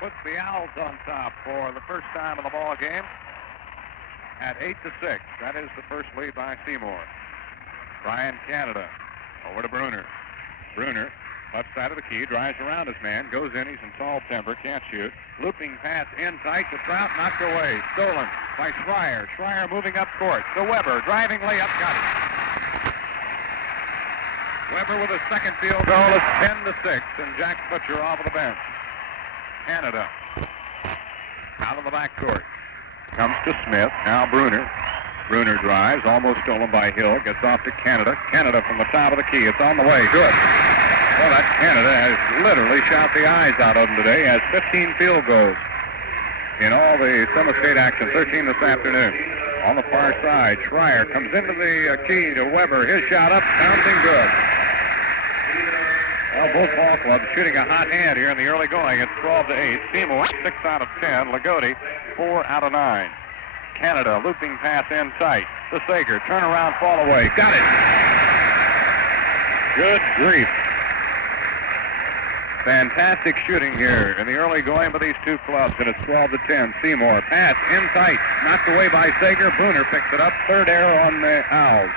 puts the Owls on top for the first time in the ball game at 8-6. That is the first lead by Seymour. Brian Canada over to Bruner. Bruner, left side of the key, drives around his man, goes in. He's in tall timber, can't shoot. Looping pass in tight to Trout, knocked away. Stolen by Schreier. Schreier moving up court to Weber. Driving layup, got it. Weber with a second field goal. It's 10-6, and Jack Butcher off of the bench. Canada out of the backcourt. Comes to Smith. Now Bruner. Bruner drives, almost stolen by Hill. Gets off to Canada. Canada from the top of the key. It's on the way. Good. Well, that Canada has literally shot the eyes out of him today. Has 15 field goals in all the semi-state action. 13 this afternoon. On the far side, Schreier comes into the key to Weber. His shot up, bouncing good. Well, both ball clubs shooting a hot hand here in the early going. It's 12-8. Seymour 6 out of 10. Loogootee 4 out of 9. Canada looping pass in tight to Sager. Turnaround, fall away. Got it. Good grief. Fantastic shooting here in the early going by these two clubs, and it's 12-10. Seymour pass in tight, knocked away by Sager. Bruner picks it up. Third error on the Owls.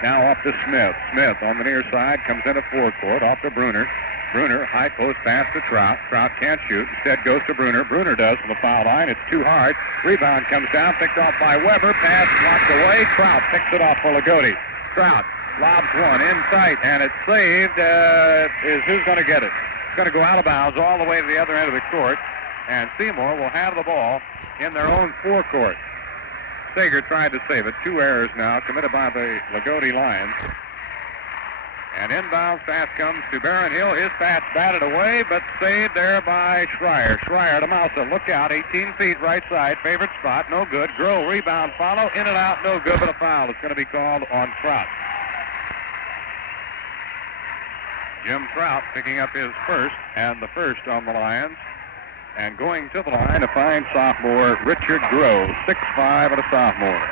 Now off to Smith. Smith on the near side comes into forecourt. Off to Bruner. Bruner, high post pass to Trout. Trout can't shoot. Instead goes to Bruner. Bruner does from the foul line. It's too hard. Rebound comes down, picked off by Weber. Pass blocked away. Trout picks it off for Loogootee. Trout lobs one in tight, and it's saved. Who's going to get it? It's going to go out of bounds all the way to the other end of the court, and Seymour will have the ball in their own forecourt. Sager tried to save it. 2 errors now committed by the Loogootee Lions. And inbounds pass comes to Barron Hill. His pass batted away, but saved there by Schreier. Schreier to Mousa. Look out. 18 feet right side. Favorite spot. No good. Groh rebound follow. In and out. No good, but a foul is going to be called on Trout. Jim Trout picking up his first, and the first on the Lions. And going to the line to find sophomore Richard Groh, 6'5", and a sophomore.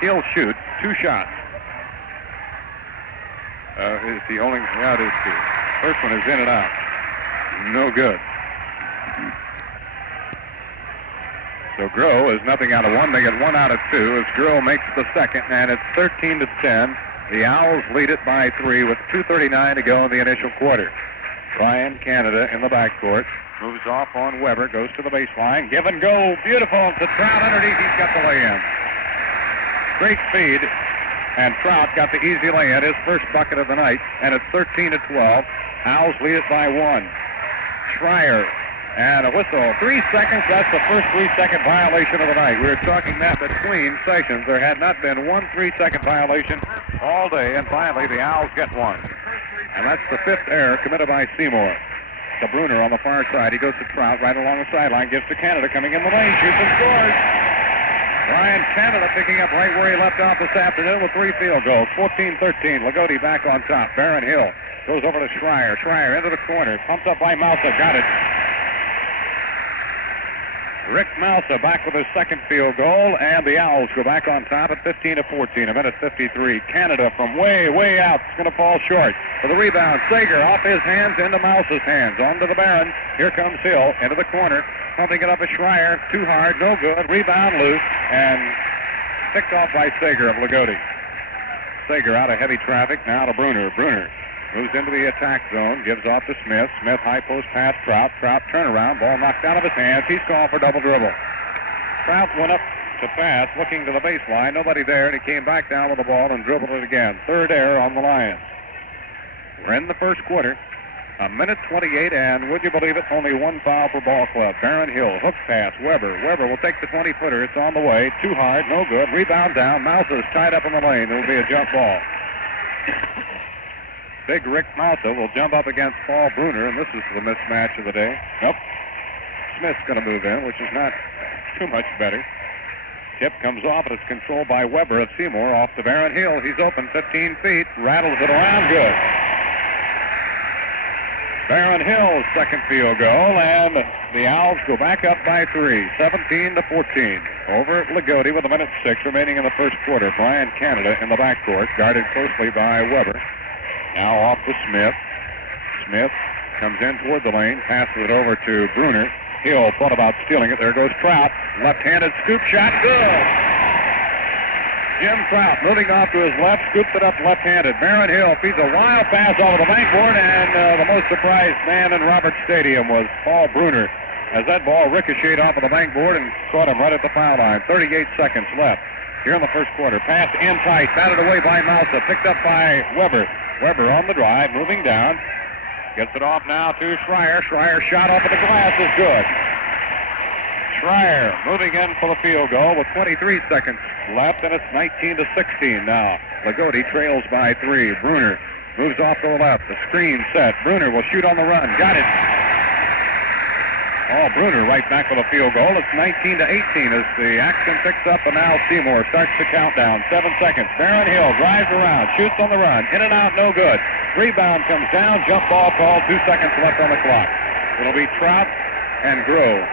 He'll shoot 2 shots. Is he only? Yeah, it is 2. First one is in and out. No good. So Groh is nothing out of 1. They get 1 out of 2 as Groh makes the second, and it's 13-10. The Owls lead it by 3 with 2:39 to go in the initial quarter. Brian Canada in the backcourt. Moves off on Weber. Goes to the baseline. Give and go. Beautiful. To Trout underneath. He's got the lay-in. Great speed. And Trout got the easy lay-in. His first bucket of the night. And it's 13-12. Owls lead it by 1. Schreier. And a whistle. 3 seconds. That's the first 3-second violation of the night. We were talking that between sessions. There had not been one 3-second violation all day. And finally, the Owls get 1. And that's the 5th error committed by Seymour. To Bruner on the far side. He goes to Trout right along the sideline. Gives to Canada coming in the lane. Shoots and scores. Brian Canada picking up right where he left off this afternoon with 3 field goals. 14-13. Loogootee back on top. Barron Hill goes over to Schreier. Schreier into the corner. Pumped up by Mousa. Got it. Rick Mousa back with his second field goal, and the Owls go back on top at 15-14, 1:53. Canada from way, way out. It's going to fall short. For the rebound, Sager off his hands into Mousa's hands. On to the Baron. Here comes Hill into the corner. Pumping it up at Schreier. Too hard, no good. Rebound loose, and picked off by Sager of Loogootee. Sager out of heavy traffic, now to Bruner. Bruner moves into the attack zone, gives off to Smith. Smith high post pass Trout. Trout turnaround, ball knocked out of his hands. He's called for double dribble. Trout went up to pass, looking to the baseline. Nobody there, and he came back down with the ball and dribbled it again. 3rd error on the Lions. We're in the first quarter. 1:28, and would you believe it, only 1 foul for ball club. Barron Hill, hook pass, Weber. Weber will take the 20-footer. It's on the way. Too hard, no good. Rebound down. Mousa's tied up in the lane. It'll be a jump ball. Big Rick Mousa will jump up against Paul Bruner, and this is the mismatch of the day. Nope. Smith's going to move in, which is not too much better. Tip comes off, and it's controlled by Weber of Seymour off to Barron Hill. He's open 15 feet, rattles it around good. Barron Hill's second field goal, and the Owls go back up by 3, 17-14. Over Loogootee with 1:06 remaining in the first quarter. Brian Canada in the backcourt, guarded closely by Weber. Now off to Smith. Smith comes in toward the lane, passes it over to Bruner. Hill thought about stealing it. There goes Trout. Left-handed scoop shot. Good. Jim Trout moving off to his left, scoops it up left-handed. Baron Hill feeds a wild pass over the bankboard, and the most surprised man in Roberts Stadium was Paul Bruner, as that ball ricocheted off of the bankboard and caught him right at the foul line. 38 seconds left here in the first quarter. Pass in tight, batted away by Mousa, picked up by Weber. Weber on the drive, moving down. Gets it off now to Schreier. Schreier shot off of the glass is good. Schreier moving in for the field goal with 23 seconds left, and it's 19-16 now. Loogootee trails by 3. Bruner moves off to the left. The screen set. Bruner will shoot on the run. Got it. Oh, Bruner right back for the field goal. It's 19-18 as the action picks up, and now Seymour starts the countdown. 7 seconds. Baron Hill drives around, shoots on the run. In and out, no good. Rebound comes down. Jump ball called. 2 seconds left on the clock. It'll be Trout and Grove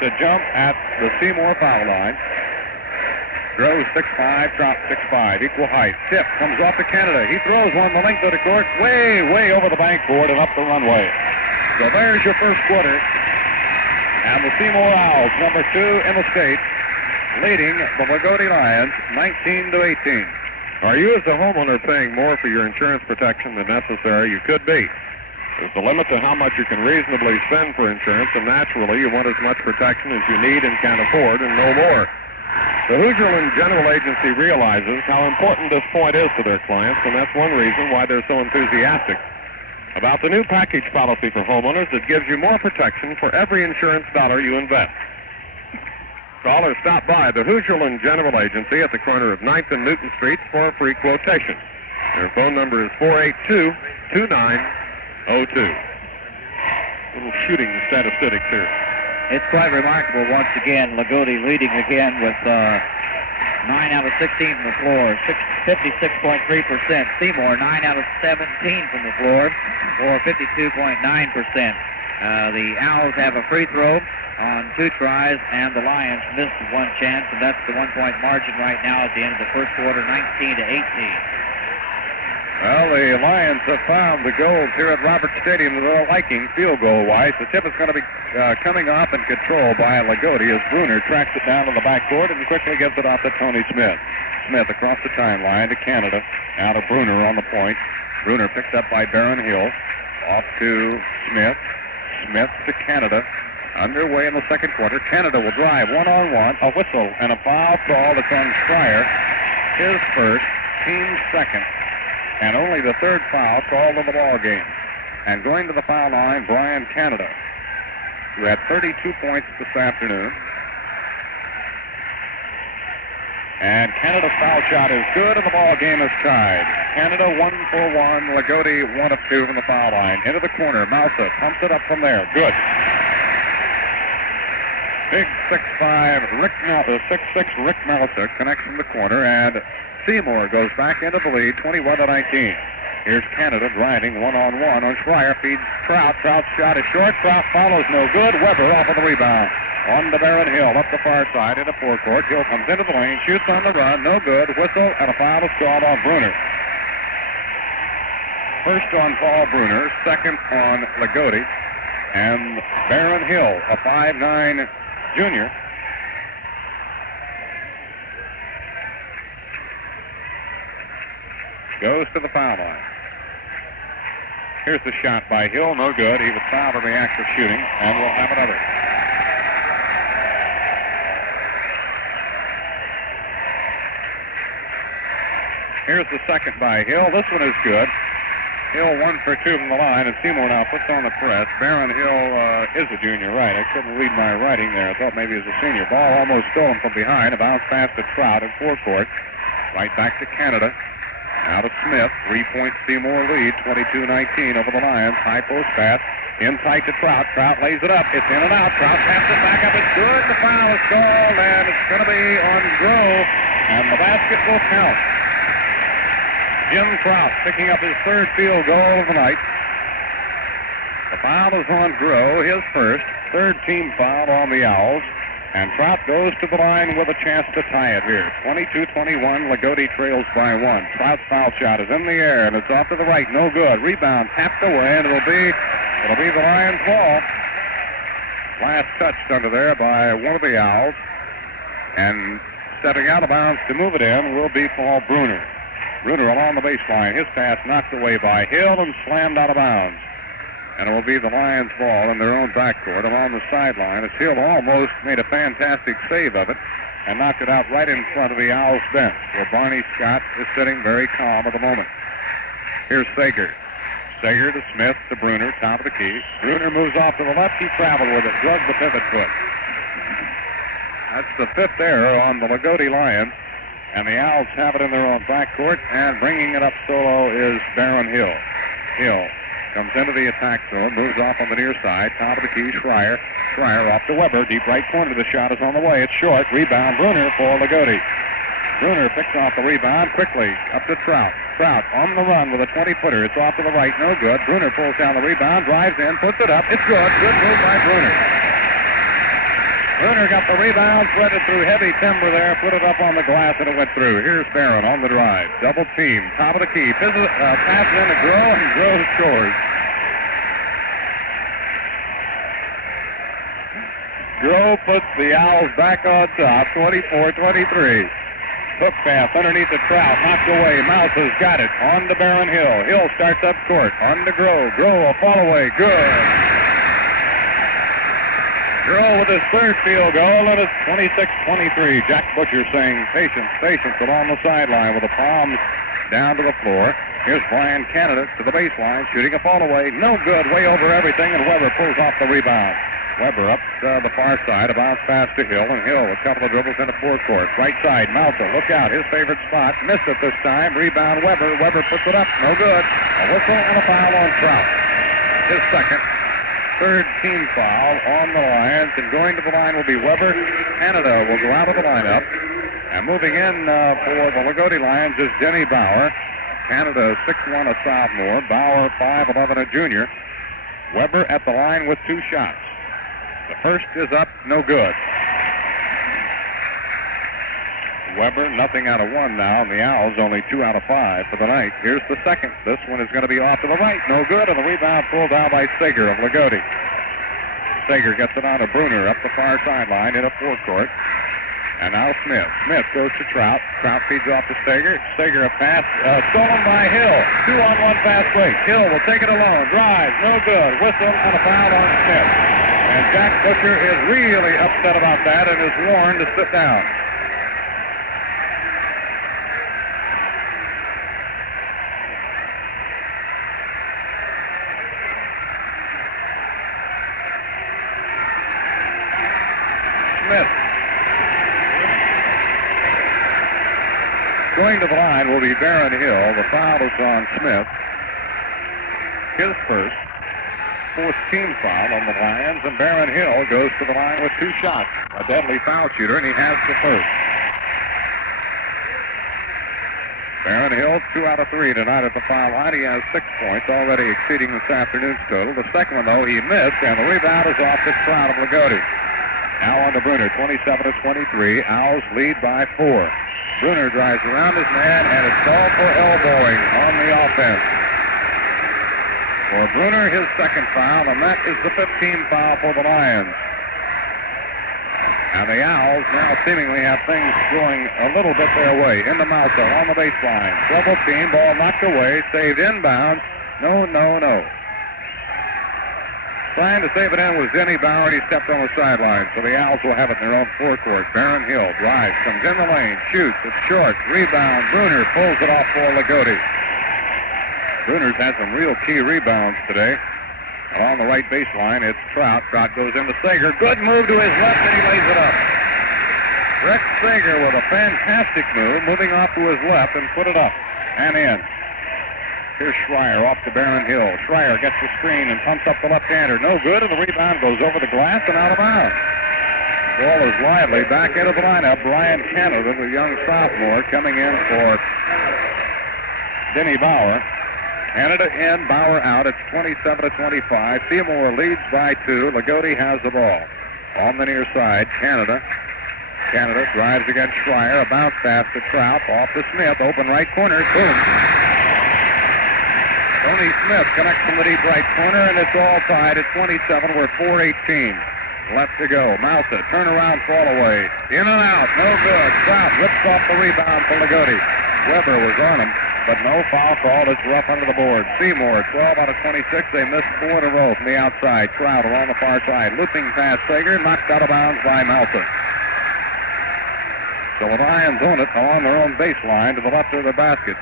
to jump at the Seymour foul line. Grove 6'5", Trout 6'5", equal height. Tip comes off to Canada. He throws one the length of the court, way over the backboard and up the runway. So there's your first quarter. And the Seymour Owls, number 2 in the state, leading the Loogootee Lions 19-18. Are you as a homeowner paying more for your insurance protection than necessary? You could be. There's a limit to how much you can reasonably spend for insurance, and naturally you want as much protection as you need and can afford, and no more. The Hoosierland General Agency realizes how important this point is to their clients, and that's one reason why they're so enthusiastic about the new package policy for homeowners that gives you more protection for every insurance dollar you invest. Call or stop by the Hoosierland General Agency at the corner of 9th and Newton Streets for a free quotation. Their phone number is 482-2902. Little shooting statistics here. It's quite remarkable once again. Loogootee leading again with 9 out of 16 from the floor, 56.3%. Seymour 9 out of 17 from the floor for 52.9%. The Owls have a free throw on 2 tries, and the Lions missed 1 chance, and that's the 1-point margin right now at the end of the first quarter, 19-18. Well, the Lions have found the goals here at Roberts Stadium to their liking, field goal-wise. The tip is going to be coming off in control by Loogootee as Bruner tracks it down to the backboard and quickly gets it off to Tony Smith. Smith across the timeline to Canada. Now to Bruner on the point. Bruner picked up by Baron Hill. Off to Smith. Smith to Canada. Underway in the second quarter. Canada will drive one-on-one. A whistle and a foul call that's on Schreier. His first, team's second, and only the 3rd foul called in the ball game. And going to the foul line, Brian Canada, who had 32 points this afternoon. And Canada's foul shot is good, and the ball game is tied. Canada 1 for 1. Loogootee 1 of 2 from the foul line. Into the corner. Mousa pumps it up from there. Good. Big 6'5", 6'6" Rick Mousa connects from the corner, and Seymour goes back into the lead, 21-19. Here's Canada driving one-on-one on Schreier. Feeds Trout. Trout's shot is short. Trout follows, no good. Weber off of the rebound. On to Baron Hill, up the far side into forecourt. Hill comes into the lane, shoots on the run, no good. Whistle, and a foul is called on Bruner. First on Paul Bruner, second on Loogootee. And Baron Hill, a 5'9" junior, goes to the foul line. Here's the shot by Hill, no good. He was fouled in the act of shooting, and we'll have another. Here's the second by Hill. This one is good. Hill 1 for 2 from the line, and Seymour now puts on the press. Baron Hill is a junior, right? I couldn't read my writing there. I thought maybe he was a senior. Ball almost stolen from behind. A bounce pass to Trout in forecourt. Right back to Canada. Now to Smith. 3-point Seymour lead, 22-19 over the Lions. High post pass. In tight to Trout. Trout lays it up. It's in and out. Trout taps it back up. It's good. The foul is called, and it's going to be on Grove, and the basket will count. Jim Trout picking up his 3rd field goal of the night. The foul is on Grove, his first. 3rd team foul on the Owls. And Trout goes to the line with a chance to tie it here. 22-21, Loogootee trails by 1. Trout's foul shot is in the air, and it's off to the right, no good. Rebound tapped away, and it'll be It'll be the Lions' ball. Last touched under there by one of the Owls. And stepping out of bounds to move it in will be Paul Bruner. Bruner along the baseline. His pass knocked away by Hill and slammed out of bounds. And it will be the Lions' ball in their own backcourt along the sideline as Hill almost made a fantastic save of it and knocked it out right in front of the Owls' bench, where Barney Scott is sitting very calm at the moment. Here's Sager. Sager to Smith to Bruner, top of the key. Bruner moves off to the left. He traveled with it, drug the pivot foot. That's the fifth error on the Loogootee Lions. And the Owls have it in their own backcourt, and bringing it up solo is Baron Hill. Hill comes into the attack zone, moves off on the near side, top of the key, Schreier. Schreier off to Weber, deep right corner. The shot is on the way. It's short. Rebound, Bruner for Loogootee. Bruner picks off the rebound quickly up to Trout. Trout on the run with a 20-footer. It's off to the right, no good. Bruner pulls down the rebound, drives in, puts it up. It's good. Good move by Bruner. Bruner got the rebound, thread it through heavy timber there, put it up on the glass, and it went through. Here's Barron on the drive. Double team, top of the key. Passes in to Groh, and Groh scores. Groh puts the Owls back on top, 24-23. Hook pass underneath the Trout, knocked away. Mouse has got it. On to Baron Hill. Hill starts up court. On to Groh. Groh, a fall away. Good. Groh with his third field goal, and it's 26-23. Jack Butcher saying patience, patience along the sideline with the palms down to the floor. Here's Brian Canada to the baseline, shooting a fall away. No good, way over everything, and Weber pulls off the rebound. Weber up the far side, a bounce pass to Hill, and Hill a couple of dribbles into forecourt. Right side, Malta, look out, his favorite spot. Missed it this time. Rebound, Weber. Weber puts it up. No good. A whistle and a foul on Trout. His second. Third team foul on the Lions, and going to the line will be Weber. Canada will go out of the lineup. And moving in for the Loogootee Lions is Denny Bauer. Canada 6'1", a sophomore. Bauer 5'11", a junior. Weber at the line with two shots. The first is up, no good. Weber, nothing out of one now, and the Owls only 2 out of 5 for the night. Here's the second. This one is going to be off to the right, no good, and the rebound pulled down by Sager of Loogootee. Sager gets it on to Bruner up the far sideline in a forecourt. And now Smith. Smith goes to Trout. Trout feeds off to Sager. Sager a pass stolen by Hill. 2-on-1 fast break. Hill will take it alone. Drives, no good. Whistle and a foul on Smith. And Jack Butcher is really upset about that and is warned to sit down. Smith. Going to the line will be Baron Hill. The foul is on Smith. His first. Fourth team foul on the Lions, and Baron Hill goes to the line with 2 shots. A deadly foul shooter, and he has the first. Baron Hill, 2 out of 3 tonight at the foul line. He has 6 points, already exceeding this afternoon's total. The second one, though, he missed, and the rebound is off to Trout of Loogootee. Now on to Bruner, 27-23. Owls lead by 4. Bruner drives around his man, and it's called for elbowing on the offense. For Bruner, his second foul, and that is the 15th foul for the Lions. And the Owls now seemingly have things going a little bit their way. Into Malta on the baseline. Double team, ball knocked away, saved inbounds. No. Trying to save it in was Denny Bauer, and he stepped on the sideline. So the Owls will have it in their own forecourt. Baron Hill drives, comes in the lane, shoots, it's short, rebound. Bruner pulls it off for Loogootee. Bruner's had some real key rebounds today. Along the right baseline, it's Trout. Trout goes into Sager. Good move to his left, and he lays it up. Rex Sager with a fantastic move, moving off to his left and put it up and in. Here's Schreier off to Baron Hill. Schreier gets the screen and pumps up the left-hander. No good, and the rebound goes over the glass and out of bounds. Ball is lively. Back into the lineup. Brian Canada, the young sophomore, coming in for Denny Bauer. Canada in, Bauer out. It's 27-25. Seymour leads by 2. Loogootee has the ball. On the near side, Canada. Canada drives against Schreier. A bounce pass to Trout. Off to Smith. Open right corner. Boom. Tony Smith connects from the deep right corner, and it's all tied at 27. We're 4:18 left to go. Mousa, turnaround, fall away. In and out, no good. Trout rips off the rebound for Loogootee. Weber was on him, but no foul call. It's rough under the board. Seymour, 12 out of 26. They missed 4 in a row from the outside. Trout along the far side. Looping past Sager, knocked out of bounds by Mousa. So the Lions own it on their own baseline to the left of the basket.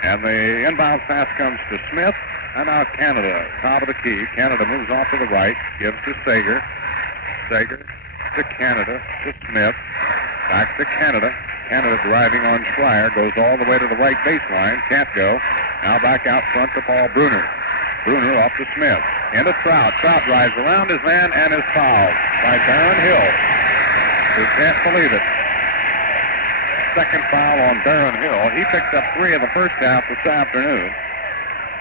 And the inbound pass comes to Smith. And now Canada, top of the key. Canada moves off to the right, gives to Sager. Sager to Canada, to Smith. Back to Canada. Canada driving on Schreier, goes all the way to the right baseline, can't go. Now back out front to Paul Bruner. Bruner off to Smith. Into Trout. Trout drives around his man and is fouled by Baron Hill, who can't believe it. Second foul on Baron Hill. He picked up 3 in the first half this afternoon,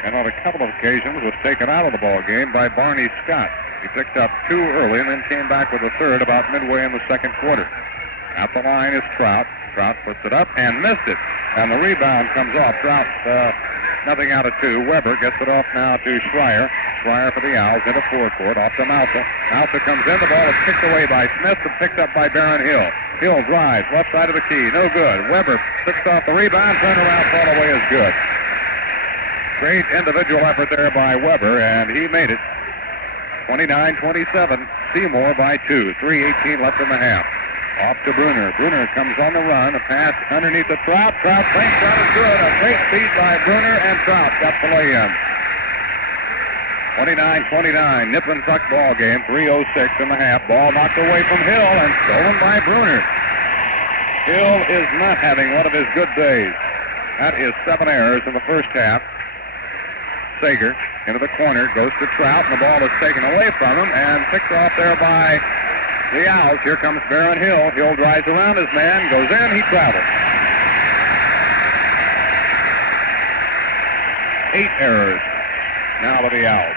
and on a couple of occasions was taken out of the ball game by Barney Scott. He picked up 2 early and then came back with a third about midway in the second quarter. At the line is Trout. Trout puts it up and missed it, and the rebound comes off. Trout, nothing out of 2. Weber gets it off now to Schreier. Schreier for the Owls into forecourt, off to Mousa. Mousa comes in. The ball is kicked away by Smith and picked up by Baron Hill. Hill drives, left side of the key, no good. Weber picks off the rebound, turnaround, fall away is good. Great individual effort there by Weber, and he made it. 29-27, Seymour by 2. 3:18 left in the half. Off to Bruner. Bruner comes on the run. A pass underneath the Trout. Trout thinks that is good. A great feed by Bruner, and Trout got the lay-in. 29-29, nip and tuck ball game. 3:06 in the half. Ball knocked away from Hill and stolen by Bruner. Hill is not having one of his good days. That is 7 errors in the first half. Sager into the corner, goes to Trout, and the ball is taken away from him and picked off there by the Owls. Here comes Baron Hill. Hill drives around his man, goes in, he travels. 8 errors now to the Owls.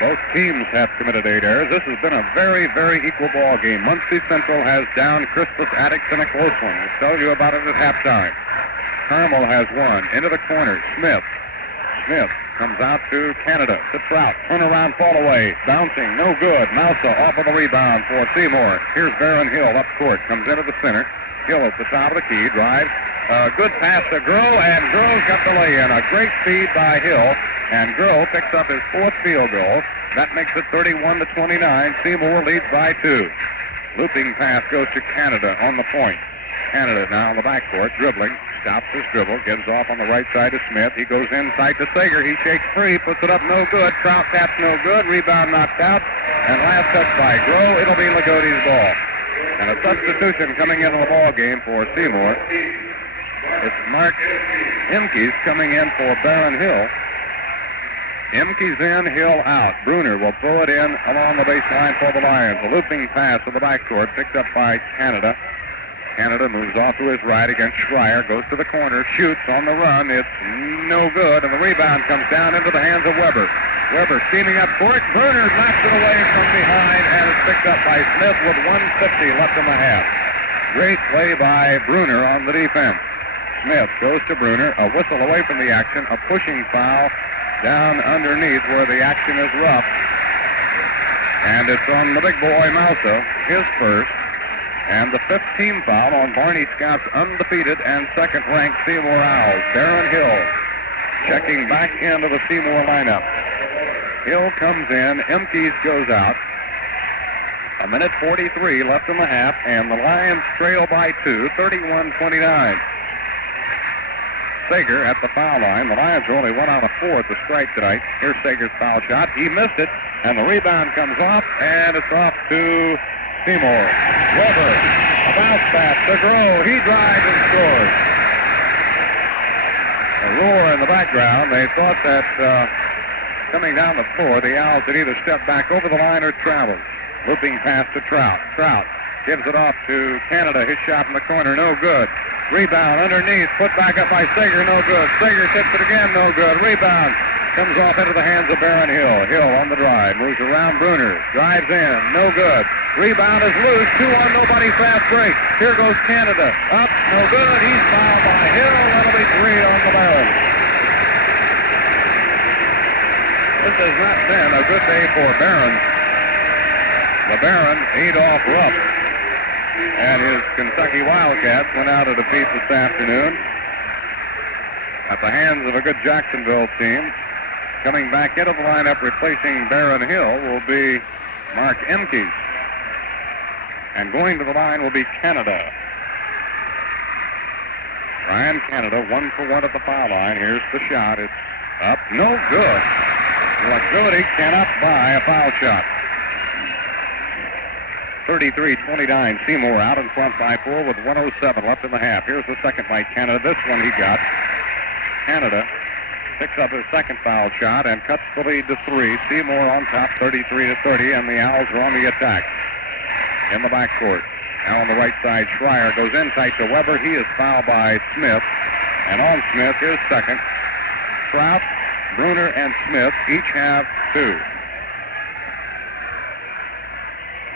Both teams have committed 8 errors. This has been a very, very equal ball game. Muncie Central has down Crispus Attucks in a close one. We'll tell you about it at halftime. Carmel has won. Into the corner, Smith. Smith comes out to Canada, to Trout. Turnaround, fall away. Bouncing, no good. Mousa off of the rebound for Seymour. Here's Baron Hill up court. Comes into the center. Hill at the top of the key. Drives. Good pass to Groh, and Groh's got the lay-in. A great feed by Hill, and Groh picks up his 4th field goal. That makes it 31-29. Seymour leads by 2. Looping pass goes to Canada on the point. Canada now on the backcourt, dribbling. Stops his dribble, gives off on the right side to Smith. He goes inside to Sager. He shakes free, puts it up, no good. Trout taps, no good. Rebound knocked out. And last touch by Groh. It'll be Lagootee's ball. And a substitution coming into the ball game for Seymour. It's Mark Imke's coming in for Baron Hill. Imke's in, Hill out. Bruner will throw it in along the baseline for the Lions. A looping pass to the backcourt, picked up by Canada. Canada moves off to his right against Schreier, goes to the corner, shoots on the run. It's no good, and the rebound comes down into the hands of Weber. Weber steaming up court. Bruner knocks it away from behind, and it's picked up by Smith with 1:50 left in the half. Great play by Bruner on the defense. Smith goes to Bruner, a whistle away from the action, a pushing foul down underneath where the action is rough. And it's on the big boy Mousa, his first. And the 5th team foul on Barney Scott's undefeated and second-ranked Seymour Owls. Baron Hill checking back into the Seymour lineup. Hill comes in, Imke's goes out. 1:43 left in the half, and the Lions trail by 2, 31-29. Sager at the foul line. The Lions are only 1 out of 4 at the strike tonight. Here's Sager's foul shot. He missed it, and the rebound comes off, and it's off to Seymour. Weber, a bounce pass to Groh. He drives and scores. A roar in the background. They thought that coming down the floor, the Owls had either stepped back over the line or traveled. Looping pass to Trout. Trout gives it off to Canada. His shot in the corner, no good. Rebound underneath, put back up by Sager, no good. Sager tips it again, no good. Rebound Comes off into the hands of Barron Hill. Hill on the drive. Moves around Bruner. Drives in. No good. Rebound is loose. 2 on nobody. Fast break. Here goes Canada. Up. No good. He's fouled by Hill. That'll be 3 on the Barron. This has not been a good day for Barron. The Barron ate off rough. And his Kentucky Wildcats went out of defeat this afternoon at the hands of a good Jacksonville team. Coming back into the lineup, replacing Barron Hill, will be Mark Emkes. And going to the line will be Canada. Ryan Canada, 1 for 1 at the foul line. Here's the shot. It's up. No good. Loogootee cannot buy a foul shot. 33-29. Seymour out in front by 4 with 1:07 left in the half. Here's the second by Canada. This one he got. Canada picks up his second foul shot and cuts the lead to 3. Seymour on top, 33-30, and the Owls are on the attack in the backcourt. Now on the right side, Schreier goes in tight to Weber. He is fouled by Smith. And on Smith, his second. Trout, Bruner, and Smith each have 2.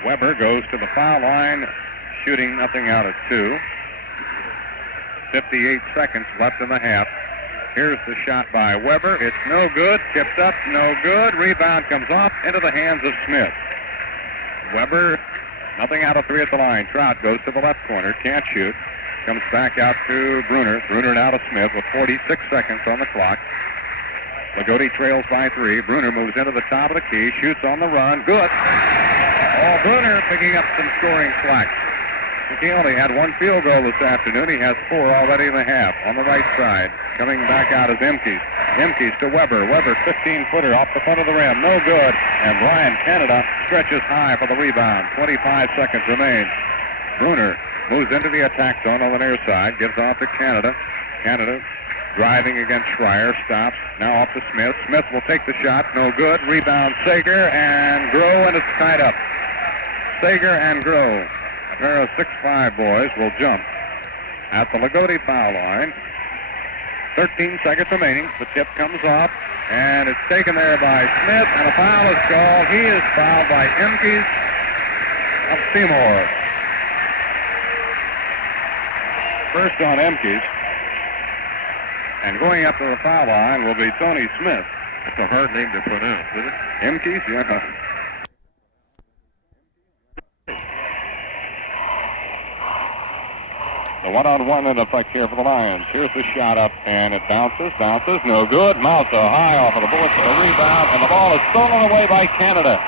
Weber goes to the foul line, shooting nothing out at 2. 58 seconds left in the half. Here's the shot by Weber. It's no good. Tipped up, no good. Rebound comes off into the hands of Smith. Weber, nothing out of 3 at the line. Trout goes to the left corner, can't shoot. Comes back out to Bruner. Bruner now to Smith with 46 seconds on the clock. Loogootee trails by 3. Bruner moves into the top of the key, shoots on the run. Good. Oh, Bruner picking up some scoring slack. He only had 1 field goal this afternoon. He has 4 already in the half. On the right side, coming back out is Emkes. Emkes to Weber. Weber, 15-footer off the front of the rim. No good. And Ryan Canada stretches high for the rebound. 25 seconds remain. Bruner moves into the attack zone on the near side. Gives off to Canada. Canada driving against Schreier. Stops. Now off to Smith. Smith will take the shot. No good. Rebound Sager and Groh, and it's tied up. Sager and Groh, a pair of 6'5" boys, will jump at the Loogootee foul line. 13 seconds remaining. The tip comes off, and it's taken there by Smith, and a foul is called. He is fouled by Emkes of Seymour. First on Emkes. And going up to the foul line will be Tony Smith. That's a hard name to pronounce, isn't it? Emkes, yeah. The one-on-one in effect here for the Lions. Here's the shot up, and it bounces, no good. Mousa high off of the board for the rebound, and the ball is stolen away by Canada.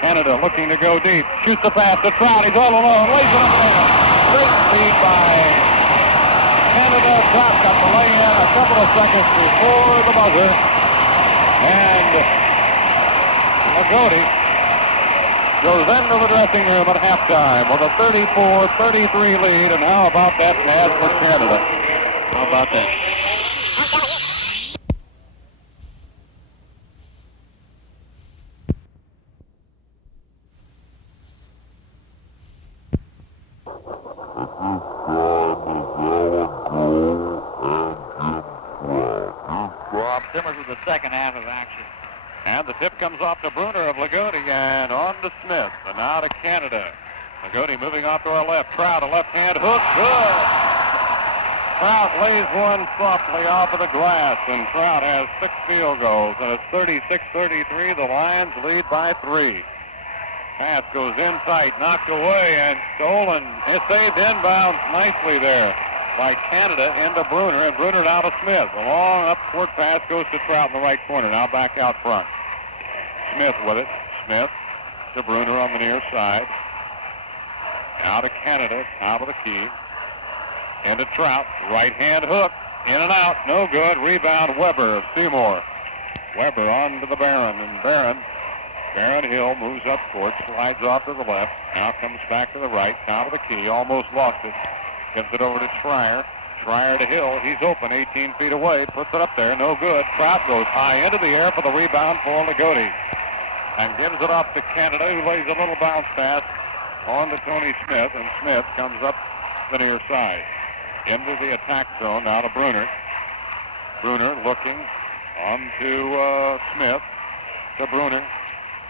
Canada looking to go deep. Shoots the pass to Trout. He's all alone. Lays it up there. Great speed by Canada. Trout got the lay-in a couple of seconds before the buzzer. And Loogootee goes into the dressing room at halftime with a 34-33 lead, and how about that pass for Canada? How about that? Rob Simmons with the second half of action. And the tip comes off to Bruner of Loogootee and on to Smith. And now to Canada. Loogootee moving off to our left. Trout, a left-hand hook. Good. Trout lays one softly off of the glass. And Trout has 6 field goals. And it's 36-33. The Lions lead by 3. Pass goes in tight, knocked away, and stolen. It's saved inbounds nicely there by Canada into Bruner, and Bruner now to Smith. A long upward pass goes to Trout in the right corner. Now back out front. Smith with it. Smith to Bruner on the near side. Now to Canada, top of the key. Into Trout. Right-hand hook. In and out. No good. Rebound Weber of Seymour. Weber on to the Barron, and Barron Hill moves up court, slides off to the left. Now comes back to the right. Top of the key. Almost lost it. Gives it over to Schreier. Schreier to Hill. He's open 18 feet away. Puts it up there. No good. Trout goes high into the air for the rebound for Loogootee. And gives it off to Canada, who lays a little bounce pass on to Tony Smith. And Smith comes up the near side. Into the attack zone. Now to Bruner. Bruner looking On to Smith. To Bruner.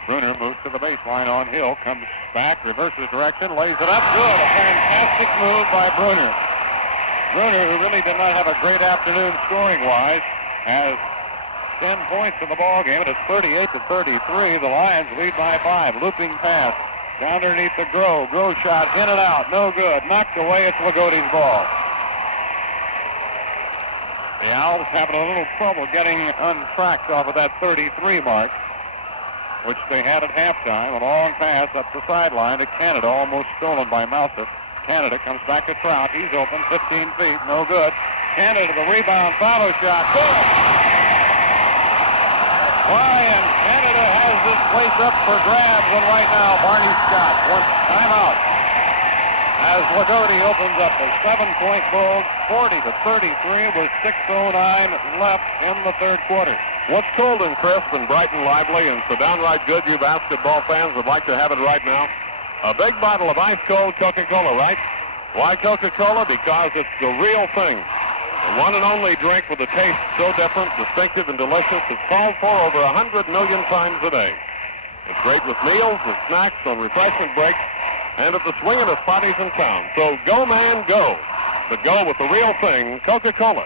Bruner moves to the baseline on Hill. Comes back, reverses direction, lays it up. Good. A fantastic move by Bruner. Bruner, who really did not have a great afternoon scoring-wise, has 10 points in the ball game. It is 38-33. The Lions lead by 5. Looping pass down underneath the Groh. Groh shot in and out. No good. Knocked away. It's Lagootee's ball. The Owls having a little trouble getting untracked off of that 33 mark, which they had at halftime. A long pass up the sideline to Canada, almost stolen by Mouser. Canada comes back to Trout. He's open 15 feet. No good. Canada the rebound. Follow shot. Good. Why, and Canada has this place up for grabs, and right now Barney Scott wants timeout as Loogootee opens up a 7-point bull, 40-33 with 6:09 left in the third quarter. What's cold and crisp and bright and lively and so downright good you basketball fans would like to have it right now? A big bottle of ice-cold Coca-Cola, right? Why Coca-Cola? Because it's the real thing. The one and only drink with a taste so different, distinctive, and delicious, it's called for over 100 million times a day. It's great with meals and snacks on refreshment breaks and at the swingin'est parties in town. So go, man, go. But go with the real thing, Coca-Cola.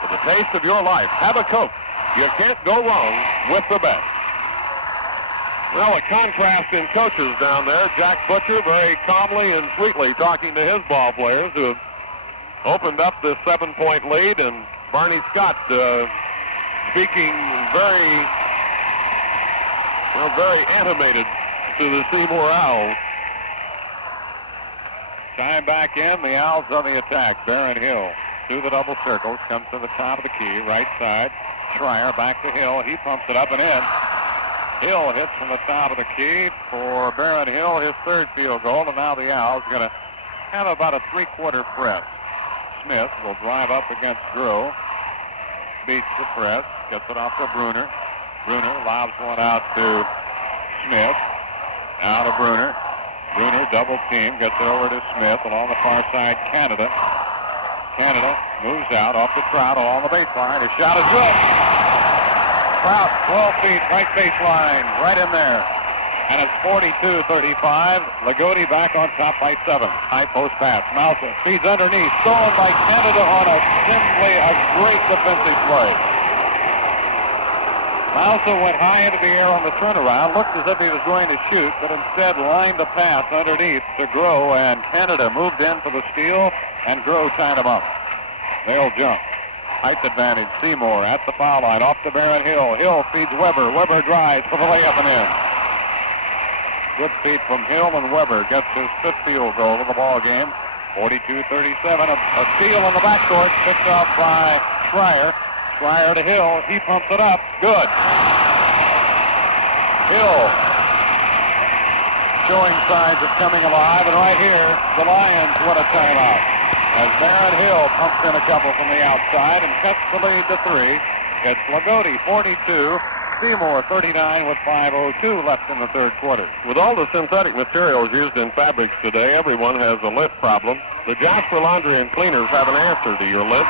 For the taste of your life, have a Coke. You can't go wrong with the best. Well, a contrast in coaches down there. Jack Butcher very calmly and sweetly talking to his ball players who have opened up this 7-point lead, and Barney Scott speaking very animated to the Seymour Owls. Time back in, the Owls on the attack. Barron Hill through the double circles, comes to the top of the key, right side. Schreier back to Hill. He pumps it up and in. Hill hits from the top of the key for Barron Hill, his third field goal, and now the Owls are going to have about a three-quarter press. Smith will drive up against Groh. Beats the press. Gets it off to Bruner. Bruner lobs one out to Smith. Out to Bruner. Bruner double team. Gets it over to Smith along the far side. Canada moves out off the Trout along the baseline. His shot is good. Trout 12 feet, right baseline, right in there. And it's 42-35. Loogootee back on top by 7. High post pass. Mouser feeds underneath. Stolen by Canada on simply a great defensive play. Mouser went high into the air on the turnaround. Looked as if he was going to shoot, but instead lined the pass underneath to Groh, and Canada moved in for the steal, and Groh tied him up. They'll jump. Height advantage. Seymour at the foul line. Off to Barron Hill. Hill feeds Weber. Weber drives for the layup and in. Good feed from Hill, and Weber gets his fifth field goal of the ball game. 42-37. A steal in the backcourt, picked up by Schreier. Schreier to Hill. He pumps it up. Good. Hill showing signs of coming alive, and right here, the Lions win a timeout. As Barron Hill pumps in a couple from the outside and cuts the lead to 3. It's Loogootee 42. Seymour 39 with 5:02 left in the third quarter. With all the synthetic materials used in fabrics today, everyone has a lint problem. The Jasper Laundry and Cleaners have an answer to your lint.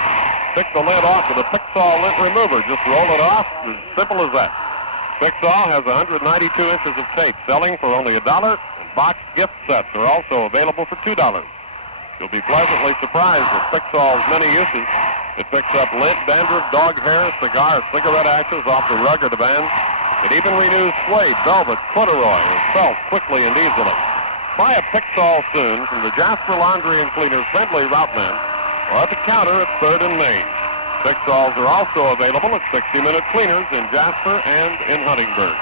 Pick the lint off with a Pixol lint remover. Just roll it off. As simple as that. Pixol has 192 inches of tape, selling for only $1, and boxed gift sets are also available for $2. You'll be pleasantly surprised at Pixol's many uses. It picks up lint, dandruff, dog hair, cigar, cigarette ashes off the rug or divans. It even renews suede, velvet, corduroy, and felt quickly and easily. Buy a Pixol soon from the Jasper Laundry and Cleaners friendly route men, or at the counter at 3rd and Main. Pixols are also available at 60-minute cleaners in Jasper and in Huntingburg.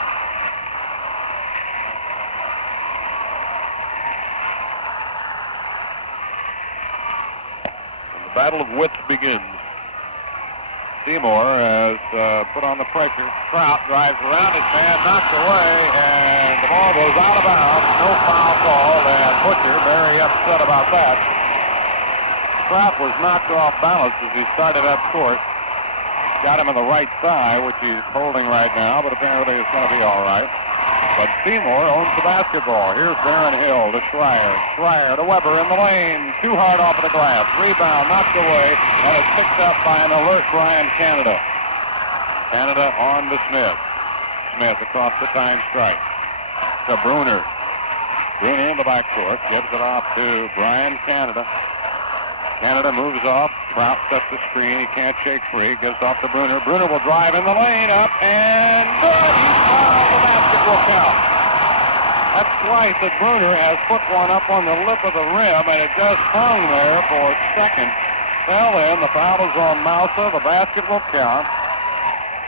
And the battle of wits begins. Seymour has put on the pressure. Trout drives around his man, knocked away, and the ball goes out of bounds. No foul call, and Butcher very upset about that. Trout was knocked off balance as he started up court. Got him in the right thigh, which he's holding right now, but apparently it's going to be all right. But Seymour owns the basketball. Here's Barron Hill to Schreier. Schreier to Weber in the lane. Too hard off of the glass. Rebound knocked away, and it's picked up by an alert Brian Canada. Canada on to Smith. Smith across the time stripe to Bruner. Bruner in the backcourt, gives it off to Brian Canada. Canada moves off. Trout sets the screen. He can't shake free. Gives off to Bruner. Bruner will drive in the lane, up and good. He's fouled. The basket will count. That's twice that Bruner has put one up on the lip of the rim, and it just hung there for a second. Fell in. The foul is on Mousa. The basket will count.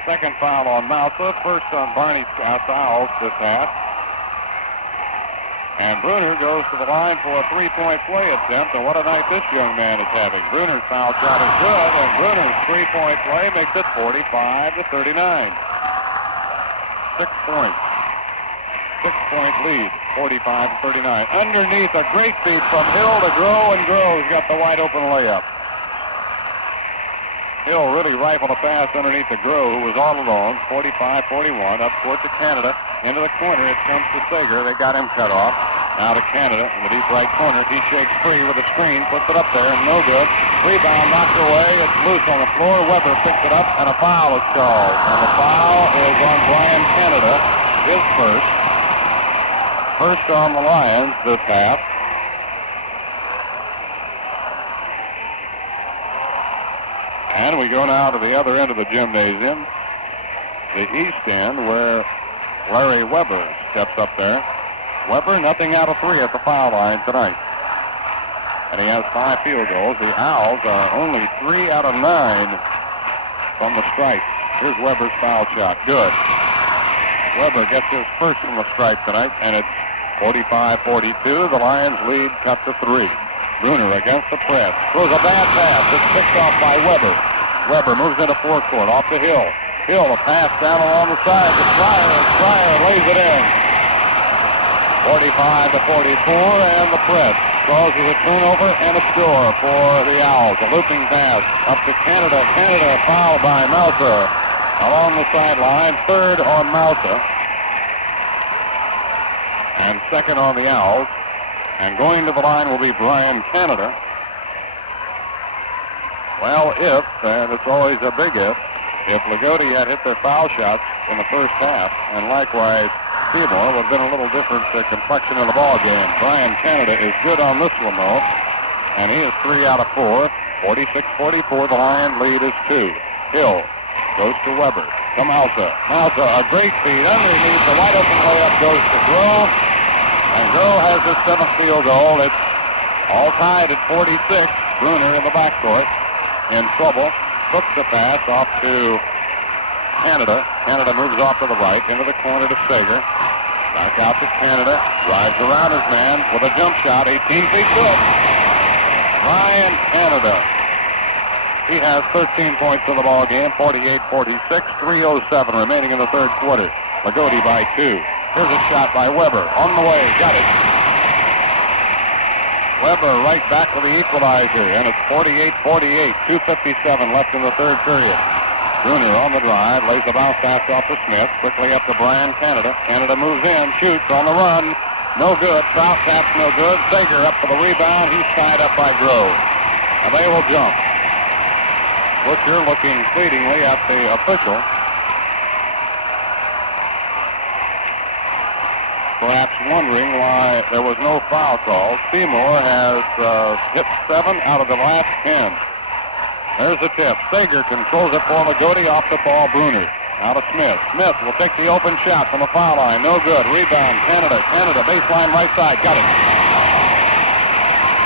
Second foul on Mousa. First on Barney Owls this half. And Bruner goes to the line for a three-point play attempt, and what a night this young man is having. Bruner's foul shot is good, and Bruner's three-point play makes it 45-39. 6 points. 6-point lead, 45-39. Underneath, a great feed from Hill to Groh, and Groh's got the wide-open layup. Hill really rifled a pass underneath the Groh, who was all alone. 45-41, up court to Canada. Into the corner, it comes to Sager. They got him cut off. Now to Canada in the deep right corner. He shakes free with a screen, puts it up there, and no good. Rebound knocked away. It's loose on the floor. Weber picks it up, and a foul is called. And the foul is on Brian Canada, his first. First on the Lions this half. And we go now to the other end of the gymnasium, the east end, where Larry Weber steps up there. Weber, nothing out of 3 at the foul line tonight. And he has 5 field goals. The Owls are only 3 out of 9 from the stripe. Here's Weber's foul shot. Good. Weber gets his first from the stripe tonight, and it's 45-42. The Lions lead cut to 3. Bruner against the press. Throws a bad pass. It's picked off by Weber. Weber moves into forecourt, off to Hill. Hill, a pass down along the side to Fryer. Fryer lays it in. 45-44, and the press causes a turnover and a score for the Owls. A looping pass up to Canada. Canada fouled by Mousa along the sideline. Third on Mousa. And second on the Owls. And going to the line will be Brian Canada. Well, and it's always a big if Loogootee had hit their foul shots in the first half, and likewise Seymour, would have been a little different complexion of the ball game. Brian Canada is good on this one, though, and he is 3 out of 4. 46-44, the Lion lead is 2. Hill goes to Weber. To Mousa. Mousa, a great feed underneath. The wide open layup goes to Groh. And Groh has his 7th field goal. It's all tied at 46. Bruner in the backcourt in trouble. Hooks the pass off to Canada. Canada moves off to the right into the corner to Sager. Back out to Canada. Drives around his man with a jump shot. 18 feet good. Ryan Canada. He has 13 points in the ball game. 48-46. 3:07 remaining in the third quarter. Loogootee by 2. Here's a shot by Weber. On the way. Got it. Weber right back with the equalizer. And it's 48-48. 2:57 left in the third period. Bruner on the drive. Lays the bounce pass off to Smith. Quickly up to Brian Canada. Canada moves in. Shoots on the run. No good. Foul tap's no good. Sager up for the rebound. He's tied up by Groh. And they will jump. Butcher looking pleadingly at the official. Perhaps wondering why there was no foul call. Seymour has hit 7 out of the last 10. There's the tip. Sager controls it for Loogootee off the ball. Bruner. Now to Smith. Smith will take the open shot from the foul line. No good. Rebound. Canada. Canada. Baseline right side. Got it.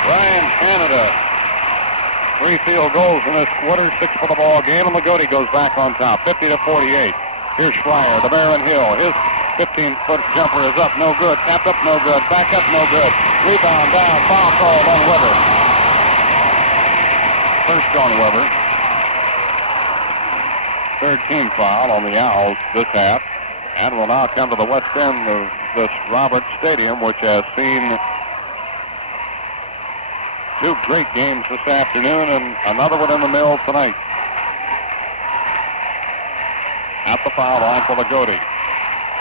Brian Canada. 3 field goals in this quarter. 6 for the ball game. And Loogootee goes back on top. 50-48. Here's Fryer to Baron Hill. His 15-foot jumper is up, no good. Tapped up, no good. Back up, no good. Rebound down. Foul called on Weber. First on Weber. Third team foul on the Owls this half. And we'll now come to the west end of this Roberts Stadium, which has seen 2 great games this afternoon and another one in the mill tonight. At the foul line for Loogootee.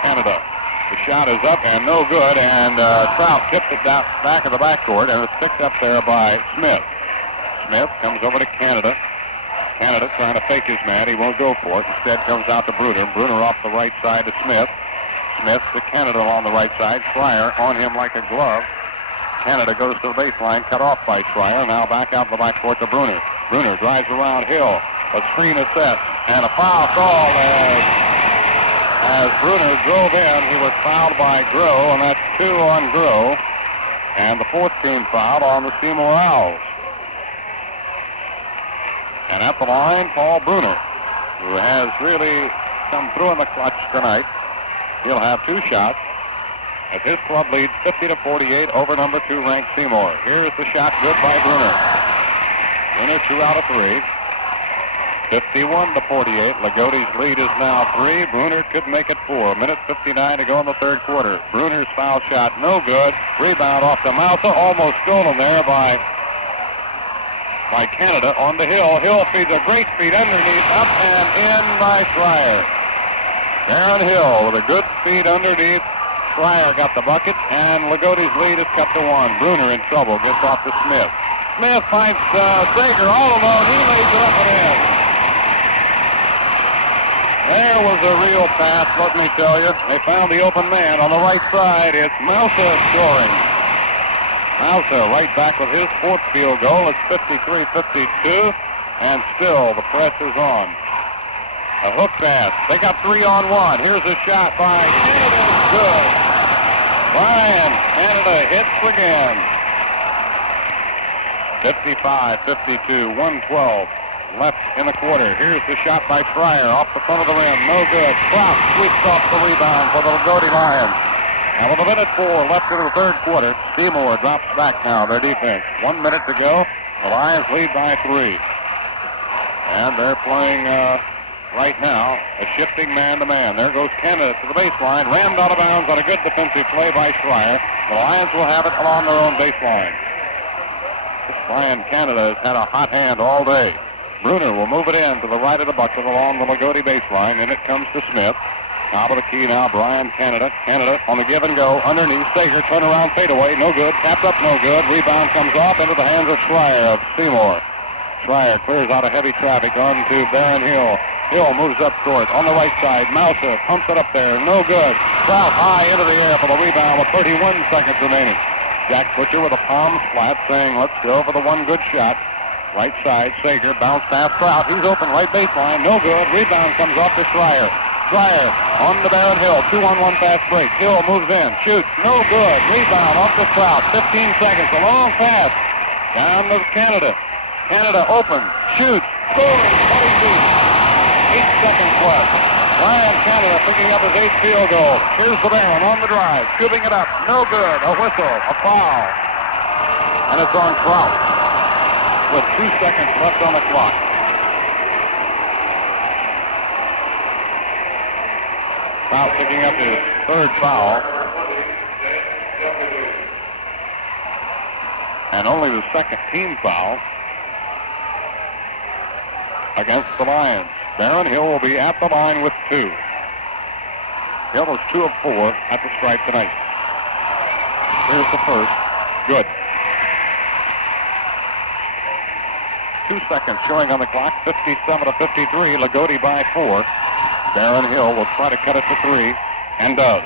Canada. The shot is up and no good, and Trout tipped it down back of the backcourt, and it's picked up there by Smith. Smith comes over to Canada. Canada trying to fake his man. He won't go for it. Instead comes out to Bruner. Bruner off the right side to Smith. Smith to Canada along the right side. Schreier on him like a glove. Canada goes to the baseline, cut off by Schreier. Now back out the backcourt to Bruner. Bruner drives around Hill. A screen is set, and a foul called as Bruner drove in. He was fouled by Groh, and that's 2 on Groh. And the 4th team foul on the Seymour Owls. And at the line, Paul Bruner, who has really come through in the clutch tonight. He'll have 2 shots as his club leads 50-48 over number 2 ranked Seymour. Here's the shot, good by Bruner. Bruner 2 out of 3. 51-48. Lagootee's lead is now 3. Bruner could make it 4. A minute 59 to go in the 3rd quarter. Bruner's foul shot, no good. Rebound off the Mousa, almost stolen there by Canada on the Hill. Hill feeds a great feed underneath, up and in by Schreier. Darren Hill with a good feed underneath. Schreier got the bucket, and Lagootee's lead is cut to 1. Bruner in trouble, gets off to Smith. Smith finds Sager all alone. He lays it up and in. There was a real pass, let me tell you. They found the open man on the right side. It's Mousa scoring. Mousa right back with his 4th field goal. It's 53-52, and still the press is on. A hook pass. They got 3 on 1. Here's a shot by Canada. Good. Ryan, Canada hits again. 55-52, 112 left in the quarter. Here's the shot by Schreier off the front of the rim. No good. Kraut sweeps off the rebound for the Loogootee Lions. Now with a minute 4 left in the 3rd quarter, Seymour drops back now, their defense. 1 minute to go. The Lions lead by 3. And they're playing right now a shifting man-to-man. There goes Canada to the baseline. Rammed out of bounds on a good defensive play by Schreier. The Lions will have it along their own baseline. This Lion Canada has had a hot hand all day. Bruner will move it in to the right of the bucket along the Loogootee baseline. And it comes to Smith. Top of the key now, Brian Canada. Canada on the give and go. Underneath, Sager, turnaround fadeaway. No good. Tapped up, no good. Rebound comes off into the hands of Schreier of Seymour. Schreier clears out of heavy traffic onto Darren Hill. Hill moves up court on the right side. Mousa pumps it up there. No good. Kraut high into the air for the rebound with 31 seconds remaining. Jack Butcher with a palm flat saying, let's go for the one good shot. Right side, Sager, bounce pass, Kraut. He's open, right baseline, no good. Rebound comes off to Schreier. Schreier on the Darren Hill, 2-on-1 fast break. Hill moves in, shoots, no good. Rebound off to Kraut, 15 seconds, a long pass. Down to Canada. Canada open, shoots, scores, 20 feet. 8 seconds left. Ryan Canada picking up his 8th field goal. Here's the Baron on the drive, scooping it up, no good. A whistle, a foul. And it's on Kraut with 2 seconds left on the clock. Kraut picking up his 3rd foul. And only the 2nd team foul against the Lions. Darren Hill will be at the line with 2. Hill is 2 of 4 at the stripe tonight. Here's the first. Good. 2 seconds showing on the clock. 57-53. Loogootee by 4. Darren Hill will try to cut it to 3 and does.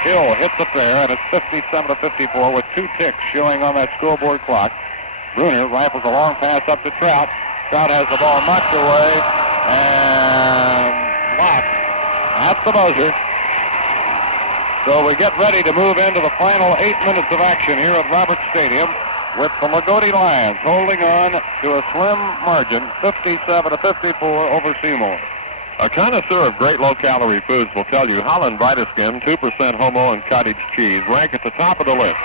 Hill hits it there, and it's 57-54 with 2 ticks showing on that scoreboard clock. Bruner rifles a long pass up to Kraut. Kraut has the ball knocked away and blocked at the buzzer. So we get ready to move into the final 8 minutes of action here at Roberts Stadium with the Loogootee Lions holding on to a slim margin, 57-54 over Seymour. A connoisseur of great low-calorie foods will tell you Holland Vitaskim, 2% homo and cottage cheese, rank at the top of the list.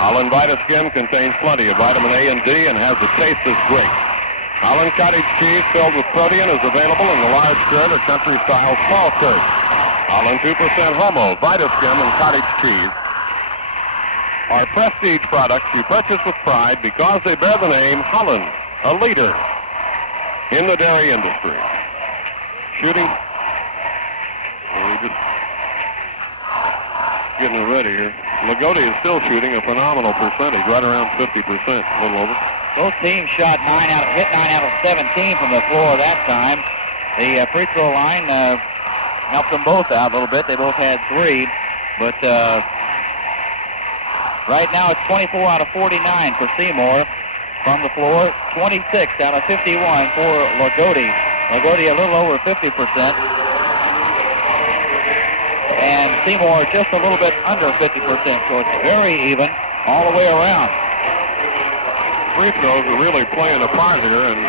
Holland Vitaskim contains plenty of vitamin A and D and has a taste that's great. Holland cottage cheese filled with protein is available in the large curd or country-style small curd. Holland 2% homo, Vitaskim, and cottage cheese are prestige products you purchase with pride because they bear the name Holland, a leader in the dairy industry. Shooting. We're just getting it ready here. Loogootee is still shooting a phenomenal percentage, right around 50%, a little over. Both teams hit 9 out of 17 from the floor that time. The free throw line helped them both out a little bit. They both had 3, but right now it's 24 out of 49 for Seymour from the floor. 26 out of 51 for Loogootee. Loogootee a little over 50%. And Seymour just a little bit under 50%, so it's very even all the way around. Free throws are really playing a part here, and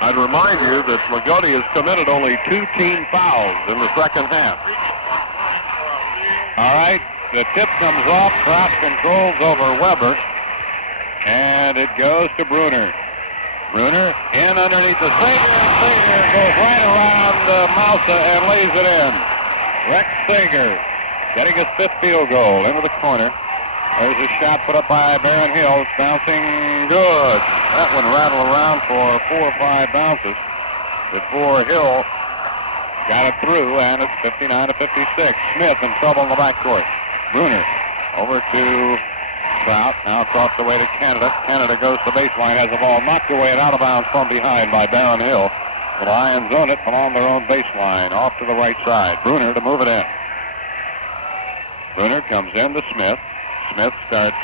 I'd remind you that Loogootee has committed only 2 team fouls in the second half. All right, the tip comes off. Kraut controls over Weber, and it goes to Bruner. Bruner in underneath the Sager, and Sager goes right around Mousa and lays it in. Rex Sager getting his 5th field goal into the corner. There's a shot put up by Barron Hill. It's bouncing good. That one rattled around for 4 or 5 bounces before Hill got it through, and it's 59 to 56. Smith in trouble in the backcourt. Bruner over to Kraut. Now across the way to Canada. Canada goes to the baseline, has the ball knocked away and out of bounds from behind by Barron Hill. The Lions own it along their own baseline, off to the right side. Bruner to move it in. Bruner comes in to Smith. Smith starts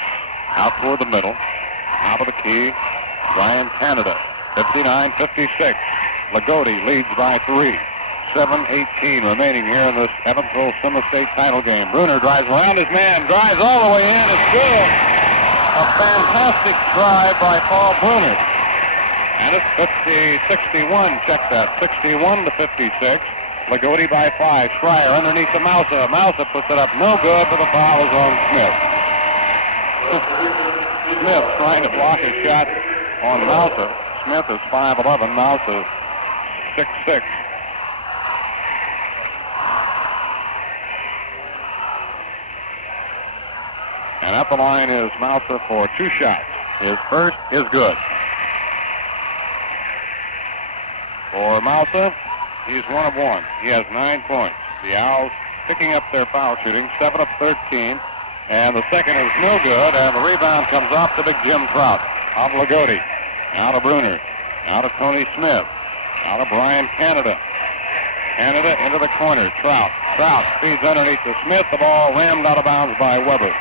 out toward the middle. Top of the key, Brian Canada. 59-56. Loogootee leads by 3. 7:18 remaining here in this Evansville-Simma State title game. Bruner drives around his man, drives all the way in. It's good. A fantastic drive by Paul Bruner. And it's 61, check that, 61 to 56. Loogootee by 5. Schreier underneath the Mousa. Mousa puts it up, no good, but the foul is on Smith. Smith trying to block a shot on Mousa. Smith is 5'11", Mousa 6'6". And at the line is Mousa for 2 shots. His first is good. For Mousa, he's 1 of 1. He has 9 points. The Owls picking up their foul shooting, 7 of 13. And the second is no good, and the rebound comes off to big Jim Kraut. Out of Loogootee. Out of Bruner. Out of Tony Smith. Out of Brian Canada. Canada into the corner. Kraut. Kraut feeds underneath to Smith. The ball rammed out of bounds by Weber.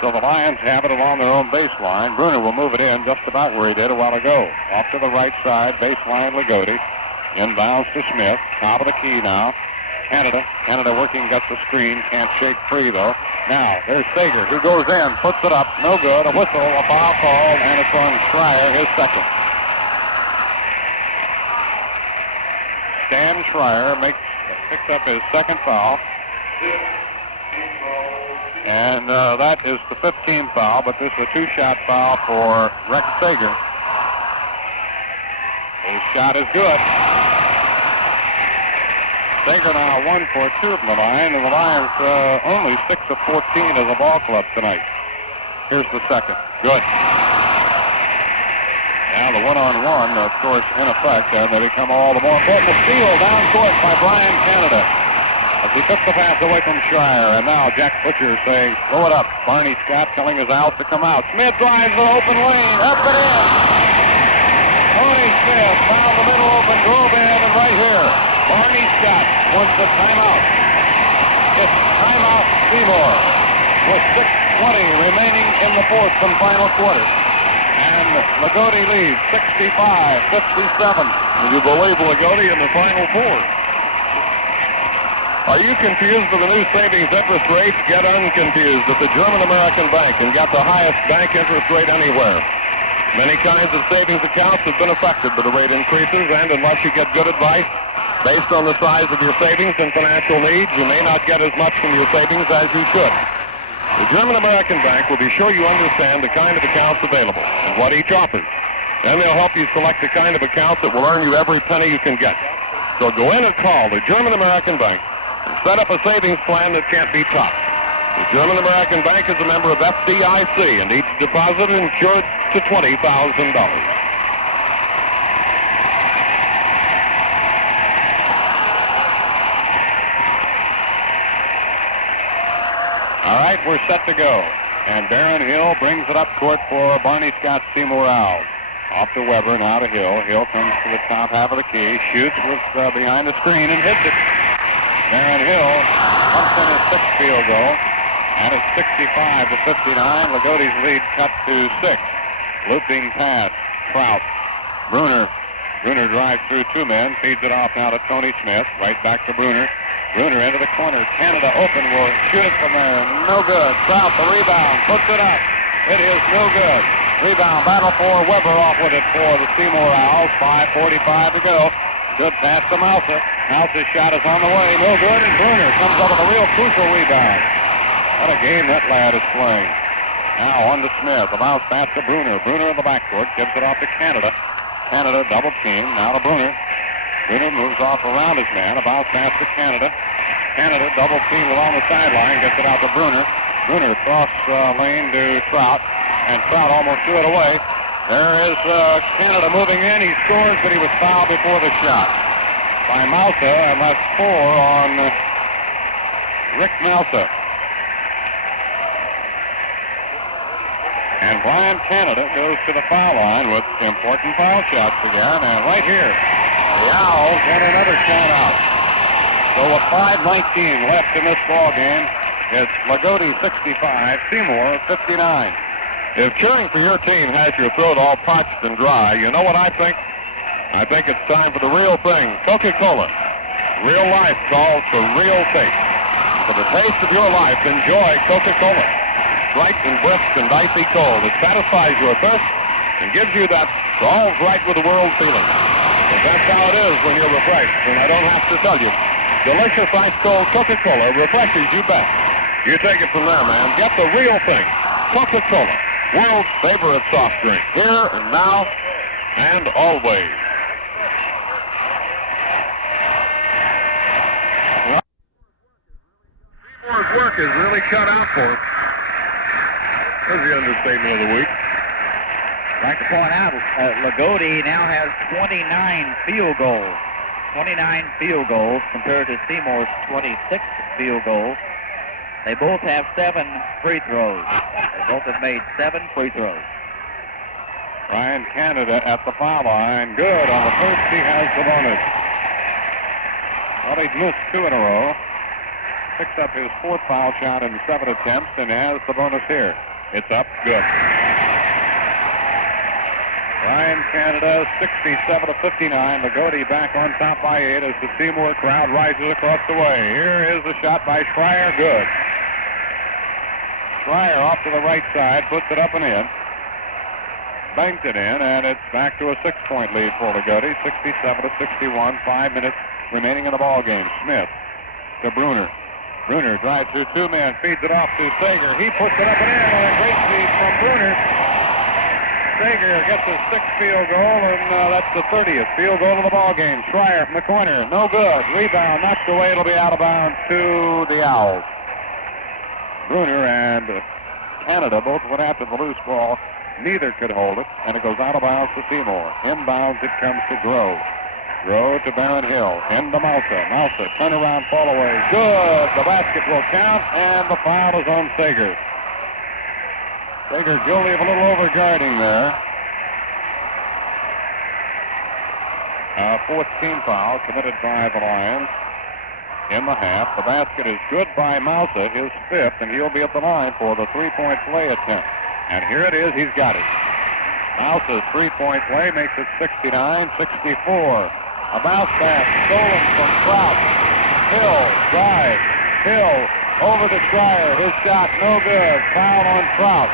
So the Lions have it along their own baseline. Bruner will move it in just about where he did a while ago. Off to the right side, baseline Loogootee. Inbounds to Smith. Top of the key now. Canada working, gets the screen. Can't shake free, though. Now, there's Sager, who goes in, puts it up. No good. A whistle, a foul called, and it's on Schreier, his second. Stan Schreier picks up his second foul. And that is the 15th foul, but this is a 2-shot foul for Rex Sager. His shot is good. Sager now 1 for 2 from the line, and the Lions only 6 of 14 as a ball club tonight. Here's the second. Good. Now the one-on-one, of course, in effect, and they become all the more important. A steal down court by Brian Canada. As he took the pass away from Schreier, and now Jack Butcher saying, throw it up. Barney Scott telling his Owls to come out. Smith drives an open lane. Up and in. Tony Smith found the middle open, drove in, and right here, Barney Scott wants the timeout. It's timeout Seymour with 6:20 remaining in the 4th and final quarter. And Loogootee leads 65-57. Would you believe Loogootee in the Final 4? Are you confused with the new savings interest rate? Get unconfused at the German American Bank and get the highest bank interest rate anywhere. Many kinds of savings accounts have been affected by the rate increases, and unless you get good advice based on the size of your savings and financial needs, you may not get as much from your savings as you should. The German American Bank will be sure you understand the kind of accounts available and what each offers. Then they'll help you select the kind of accounts that will earn you every penny you can get. So go in and call the German American Bank and set up a savings plan that can't be topped. The German American Bank is a member of FDIC, and each deposit is insured to $20,000. All right, we're set to go. And Barron Hill brings it up court for Barney Scott's Seymour Owls. Off to Weber, now to Hill. Hill comes to the top half of the key, shoots with behind the screen and hits it. Barron Hill pumps in his sixth field goal. And it's 65-59. Loogootee's lead cut to 6. Looping pass. Trout. Bruner. Bruner drives through 2 men. Feeds it off now to Tony Smith. Right back to Bruner. Bruner into the corner. Canada open. Will shoot it from there. No good. Trout the rebound. Puts it up. It is no good. Rebound battle for Weber. Off with it for the Seymour Owls. 5:45 to go. Good pass to Mouser. Mouser's shot is on the way. No good. And Bruner comes up with a real crucial rebound. What a game that lad is playing. Now on to Smith. A bounce pass to Bruner. Bruner in the backcourt. Gives it off to Canada. Canada double team. Now to Bruner. Bruner moves off around his man. A bounce pass to Canada. Canada double team along the sideline. Gets it out to Bruner. Bruner cross lane to Trout. And Trout almost threw it away. There is Canada moving in. He scores, but he was fouled before the shot by Mouser. And that's 4 on Rick Mouser. And Brian Canada goes to the foul line with important foul shots again. And right here, the Owls get another shot out. So with 5:19 left in this ball game, it's Loogootee 65, Seymour 59. If cheering for your team has your throat all parched and dry, you know what I think? I think it's time for the real thing, Coca-Cola. Real life calls for real taste. For the taste of your life, enjoy Coca-Cola. Bright and brisk and icy cold. It satisfies your thirst and gives you that all's right with the world feeling. And that's how it is when you're refreshed, and I don't have to tell you. Delicious ice cold Coca-Cola refreshes you best. You take it from there, man. Get the real thing. Coca-Cola, world's favorite soft drink. Here and now and always. Seymour's work is really cut out for him. There's the understatement of the week. I'd like to point out, Loogootee now has 29 field goals. 29 field goals compared to Seymour's 26 field goals. They both have 7 free throws. They both have made 7 free throws. Ryan Canada at the foul line. Good on the first. He has the bonus. Well, he'd missed 2 in a row. Picks up his 4th foul shot in 7 attempts and has the bonus here. It's up. Good. Ryan Canada, 67-59. Loogootee back on top by 8 as the Seymour crowd rises across the way. Here is the shot by Schreier. Good. Schreier off to the right side, puts it up and in. Banked it in, and it's back to a 6-point lead for Loogootee. 67-61. 5 minutes remaining in the ball game. Smith to Bruner. Bruner drives through 2 men, feeds it off to Sager. He puts it up and in on a great feed from Bruner. Sager gets his 6th field goal, and that's the 30th field goal of the ball game. Schreier from the corner, no good. Rebound knocked away. It'll be out of bounds to the Owls. Bruner and Canada both went after the loose ball. Neither could hold it, and it goes out of bounds to Seymour. Inbounds it comes to Grove. Grove to Barron Hill. Into Mouser. Mouser, turnaround, fall away. Good. The basket will count, and the foul is on Sager. Sager guilty of a little overguarding there. 4th team foul committed by the Lions in the half. The basket is good by Mouser, his 5th, and he'll be at the line for the 3-point play attempt. And here it is. He's got it. Mouser's 3-point play makes it 69-64. A bounce pass stolen from Trout. Hill drives. Hill over to Schreier. His shot no good. Foul on Trout.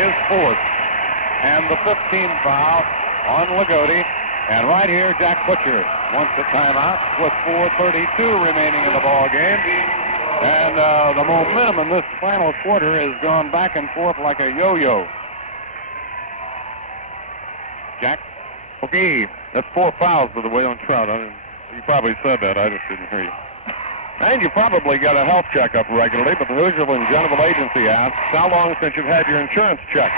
His 4th. And the 15th foul on Loogootee. And right here, Jack Butcher wants a timeout with 4:32 remaining in the ball game. And the momentum in this final quarter has gone back and forth like a yo-yo. Jack? Okay, that's 4 fouls, by the way, on Trout. You probably said that. I just didn't hear you. And you probably get a health checkup regularly, but the Hoosier General Agency asks, how long since you've had your insurance checked?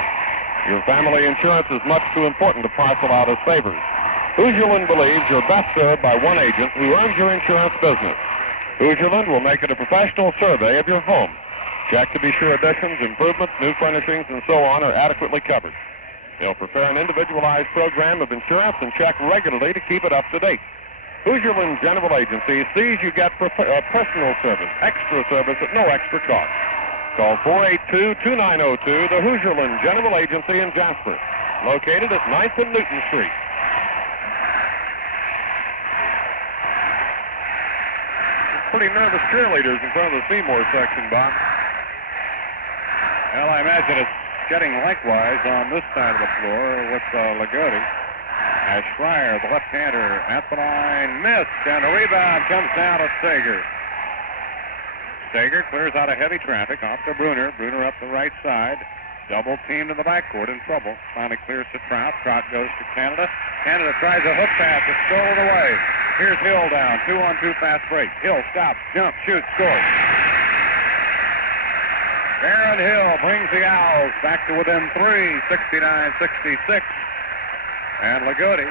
Your family insurance is much too important to parcel out as favors. Hoosierland believes you're best served by one agent who earns your insurance business. Hoosierland will make it a professional survey of your home. Check to be sure additions, improvements, new furnishings, and so on are adequately covered. He'll prepare an individualized program of insurance and check regularly to keep it up to date. Hoosierland General Agency sees you get personal service, extra service at no extra cost. Call 482-2902, the Hoosierland General Agency in Jasper, located at 9th and Newton Street. Pretty nervous cheerleaders in front of the Seymour section, Bob. Well, I imagine it's getting likewise on this side of the floor with Loogootee. As Schreier, the left-hander, at the line, missed, and the rebound comes down to Sager. Sager clears out of heavy traffic, off to Bruner. Bruner up the right side. Double teamed in the backcourt, in trouble. Finally clears to Trout. Trout goes to Canada. Canada tries a hook pass. It's stolen away. Here's Hill down. 2-on-2 fast break. Hill stops, jumps, shoots, scores. Baron Hill brings the Owls back to within 3, 69-66. And Loogootee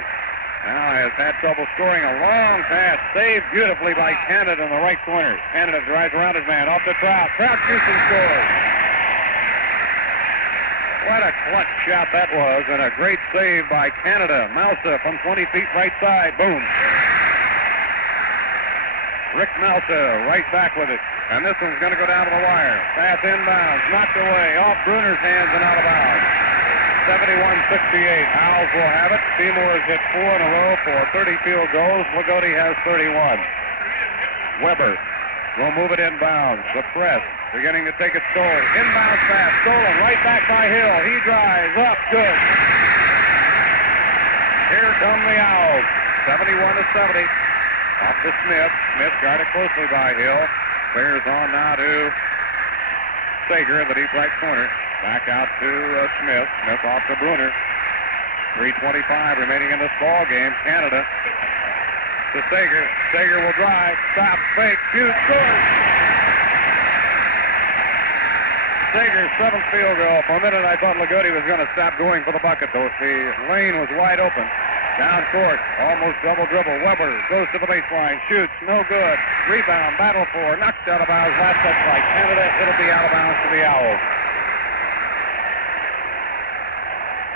now has had trouble scoring. A long pass saved beautifully by Canada in the right corner. Canada drives around his man, off to Trout. Trout shoots and scores. What a clutch shot that was, and a great save by Canada. Mousa from 20 feet right side. Boom. Rick Mousa right back with it. And this one's going to go down to the wire. Pass inbounds, knocked away, off Bruner's hands and out of bounds. 71-68. Owls will have it. Seymour has hit 4 in a row for 30 field goals. Loogootee has 31. Weber will move it inbounds. The press beginning to take it stolen. Inbounds pass, stolen, right back by Hill. He drives up, good. Here come the Owls. 71-70. Off to Smith. Smith guarded closely by Hill. Clears on now to Sager in the deep right corner. Back out to Smith. Smith off to Bruner. 3:25 remaining in this ball game. Canada to Sager. Sager will drive. Stop. Fake. Shoot. Scores. Sager's 7th field goal. For a minute I thought Loogootee was going to stop going for the bucket. The lane was wide open. Down court, almost double dribble. Weber goes to the baseline, shoots, no good. Rebound, battle for, knocked out of bounds. Last touch by Canada. It'll be out of bounds to the Owls.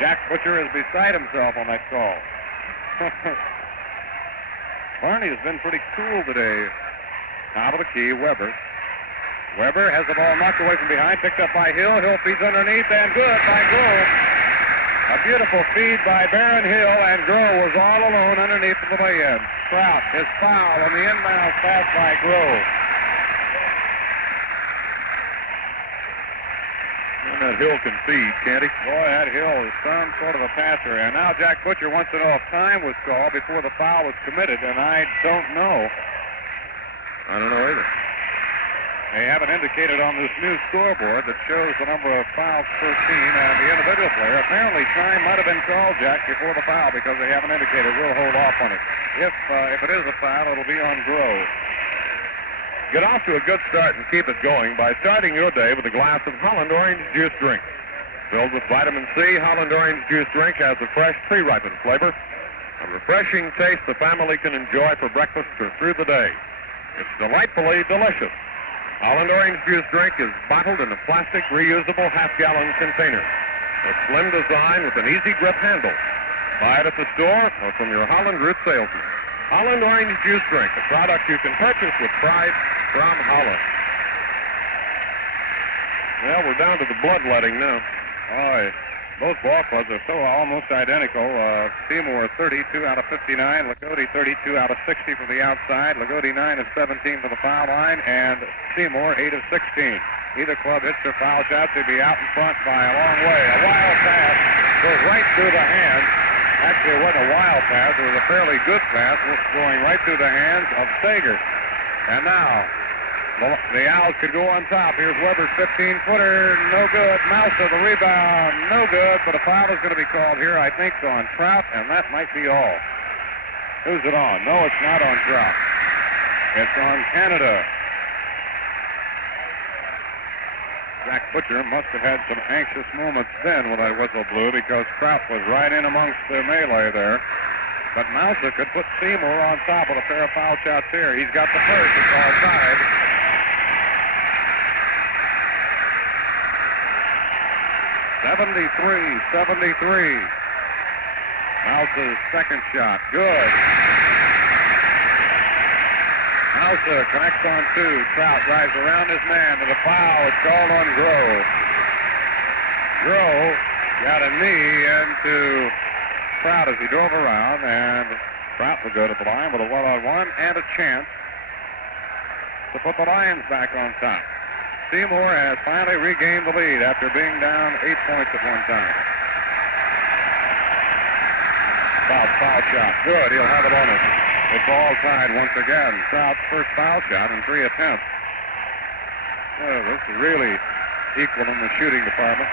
Jack Butcher is beside himself on that call. Barney has been pretty cool today. Top of the key, Weber. Weber has the ball knocked away from behind, picked up by Hill. Hill feeds underneath, and good by Grove. A beautiful feed by Baron Hill, and Grove was all alone underneath the lay-in. Trout, his foul, and the inbound pass by Grove. And that Hill can feed, can't he? Boy, that Hill is some sort of a passer. And now Jack Butcher wants to know if time was called before the foul was committed, and I don't know. I don't know either. They haven't indicated on this new scoreboard that shows the number of fouls per team and the individual player. Apparently time might have been called, Jack, before the foul because they haven't indicated. We'll hold off on it. If it is a foul, it'll be on Grove. Get off to a good start and keep it going by starting your day with a glass of Holland Orange Juice Drink. Filled with vitamin C, Holland Orange Juice Drink has a fresh, pre-ripened flavor. A refreshing taste the family can enjoy for breakfast or through the day. It's delightfully delicious. Holland Orange Juice Drink is bottled in a plastic reusable half-gallon container. A slim design with an easy grip handle. Buy it at the store or from your Holland Root salesman. Holland Orange Juice Drink, a product you can purchase with pride from Holland. Well, we're down to the bloodletting now. Oh, both ball clubs are so almost identical. Seymour 32 out of 59. Loogootee 32 out of 60 from the outside. Loogootee 9 of 17 from the foul line. And Seymour 8 of 16. Either club hits their foul shots, they'd be out in front by a long way. A wild pass goes right through the hands. Actually, it wasn't a wild pass. It was a fairly good pass going right through the hands of Sager. And now, the Owls could go on top. Here's Weber's 15-footer. No good. Mousa, the rebound. No good. But a foul is going to be called here, I think, on Trout, and that might be all. Who's it on? No, it's not on Trout. It's on Canada. Jack Butcher must have had some anxious moments then when that whistle blew because Trout was right in amongst the melee there. But Mousa could put Seymour on top with a pair of foul shots here. He's got the first. It's all tied. 73. Mouse's second shot. Good. Mouse connects on two. Trout drives around his man, and the foul is called on Groh. Groh got a knee into Trout as he drove around, and Trout will go to the line with a one-on-one and a chance to put the Lions back on top. Seymour has finally regained the lead after being down 8 points at one time. Foul shot. Good. He'll have it on it. It's all tied once again. Trout's first foul shot in 3 attempts. Oh, this is really equal in the shooting department.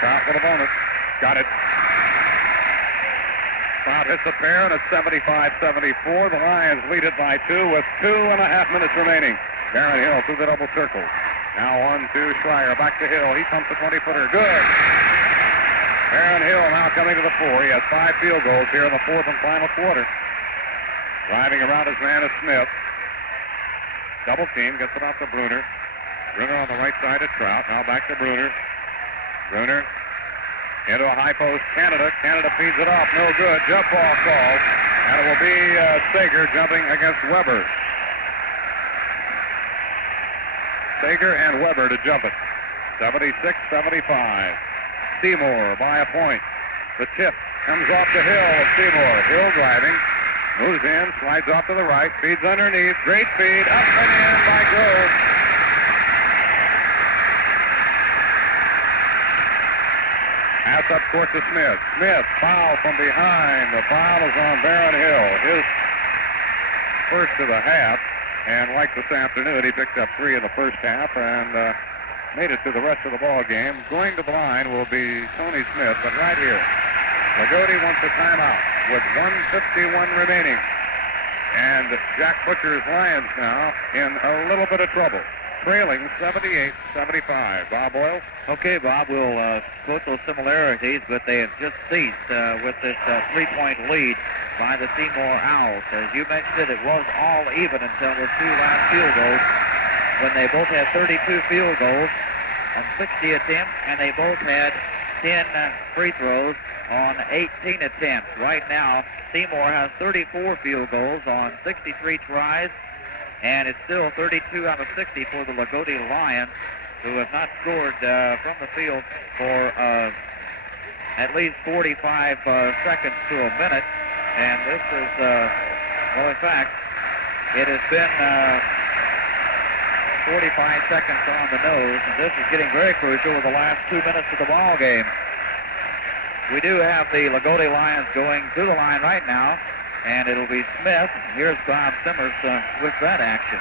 Trout with a bonus. Got it. Trout hits a pair, and it's 75-74. The Lions lead it by 2 with 2.5 minutes remaining. Baron Hill through the double circle. Now 1-2, Schreier. Back to Hill. He pumps a 20-footer. Good. Baron Hill now coming to the 4. He has 5 field goals here in the fourth and final quarter. Driving around his man is Smith. Double team, gets it off to Bruner. Bruner on the right side of Trout. Now back to Bruner. Bruner into a high post. Canada feeds it off. No good. Jump ball called. And it will be Sager jumping against Weber. Sager and Weber to jump it. 76-75. Seymour by a point. The tip comes off the Hill of Seymour. Hill driving. Moves in, slides off to the right, feeds underneath. Great feed, up and in by Grove. Pass up court to Smith. Smith, foul from behind. The foul is on Baron Hill. His first of the half. And like this afternoon, he picked up 3 in the first half and made it through the rest of the ball game. Going to the line will be Tony Smith, but right here, Loogootee wants a timeout with 1:51 remaining. And Jack Butcher's Lions now in a little bit of trouble, trailing 78-75. Bob Boyle? Okay, Bob, we'll quote those similarities, but they have just ceased with this 3-point lead by the Seymour Owls. As you mentioned, it was all even until the 2 last field goals, when they both had 32 field goals on 60 attempts, and they both had 10 free throws on 18 attempts. Right now, Seymour has 34 field goals on 63 tries, and it's still 32 out of 60 for the Loogootee Lions, who have not scored from the field for at least 45 seconds to a minute. And this is, well, in fact, it has been 45 seconds on the nose, and this is getting very crucial with the last 2 minutes of the ball game. We do have the Loogootee Lions going to the line right now, and it'll be Smith. Here's Bob Simmers with that action.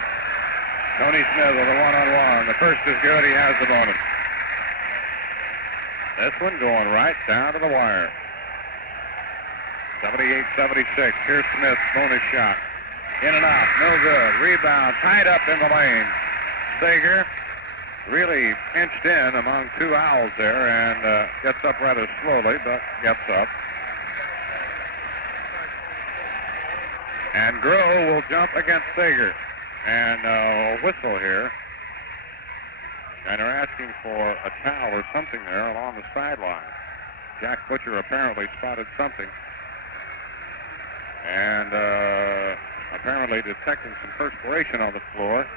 Tony Smith with a one-on-one. The first is good. He has the bonus. This one going right down to the wire. 78-76. Here's Smith's bonus shot. In and out. No good. Rebound. Tied up in the lane. Sager really pinched in among 2 Owls there and gets up rather slowly, but gets up. And Groh will jump against Sager. And a whistle here. And they're asking for a towel or something there along the sideline. Jack Butcher apparently spotted something. And apparently detecting some perspiration on the floor.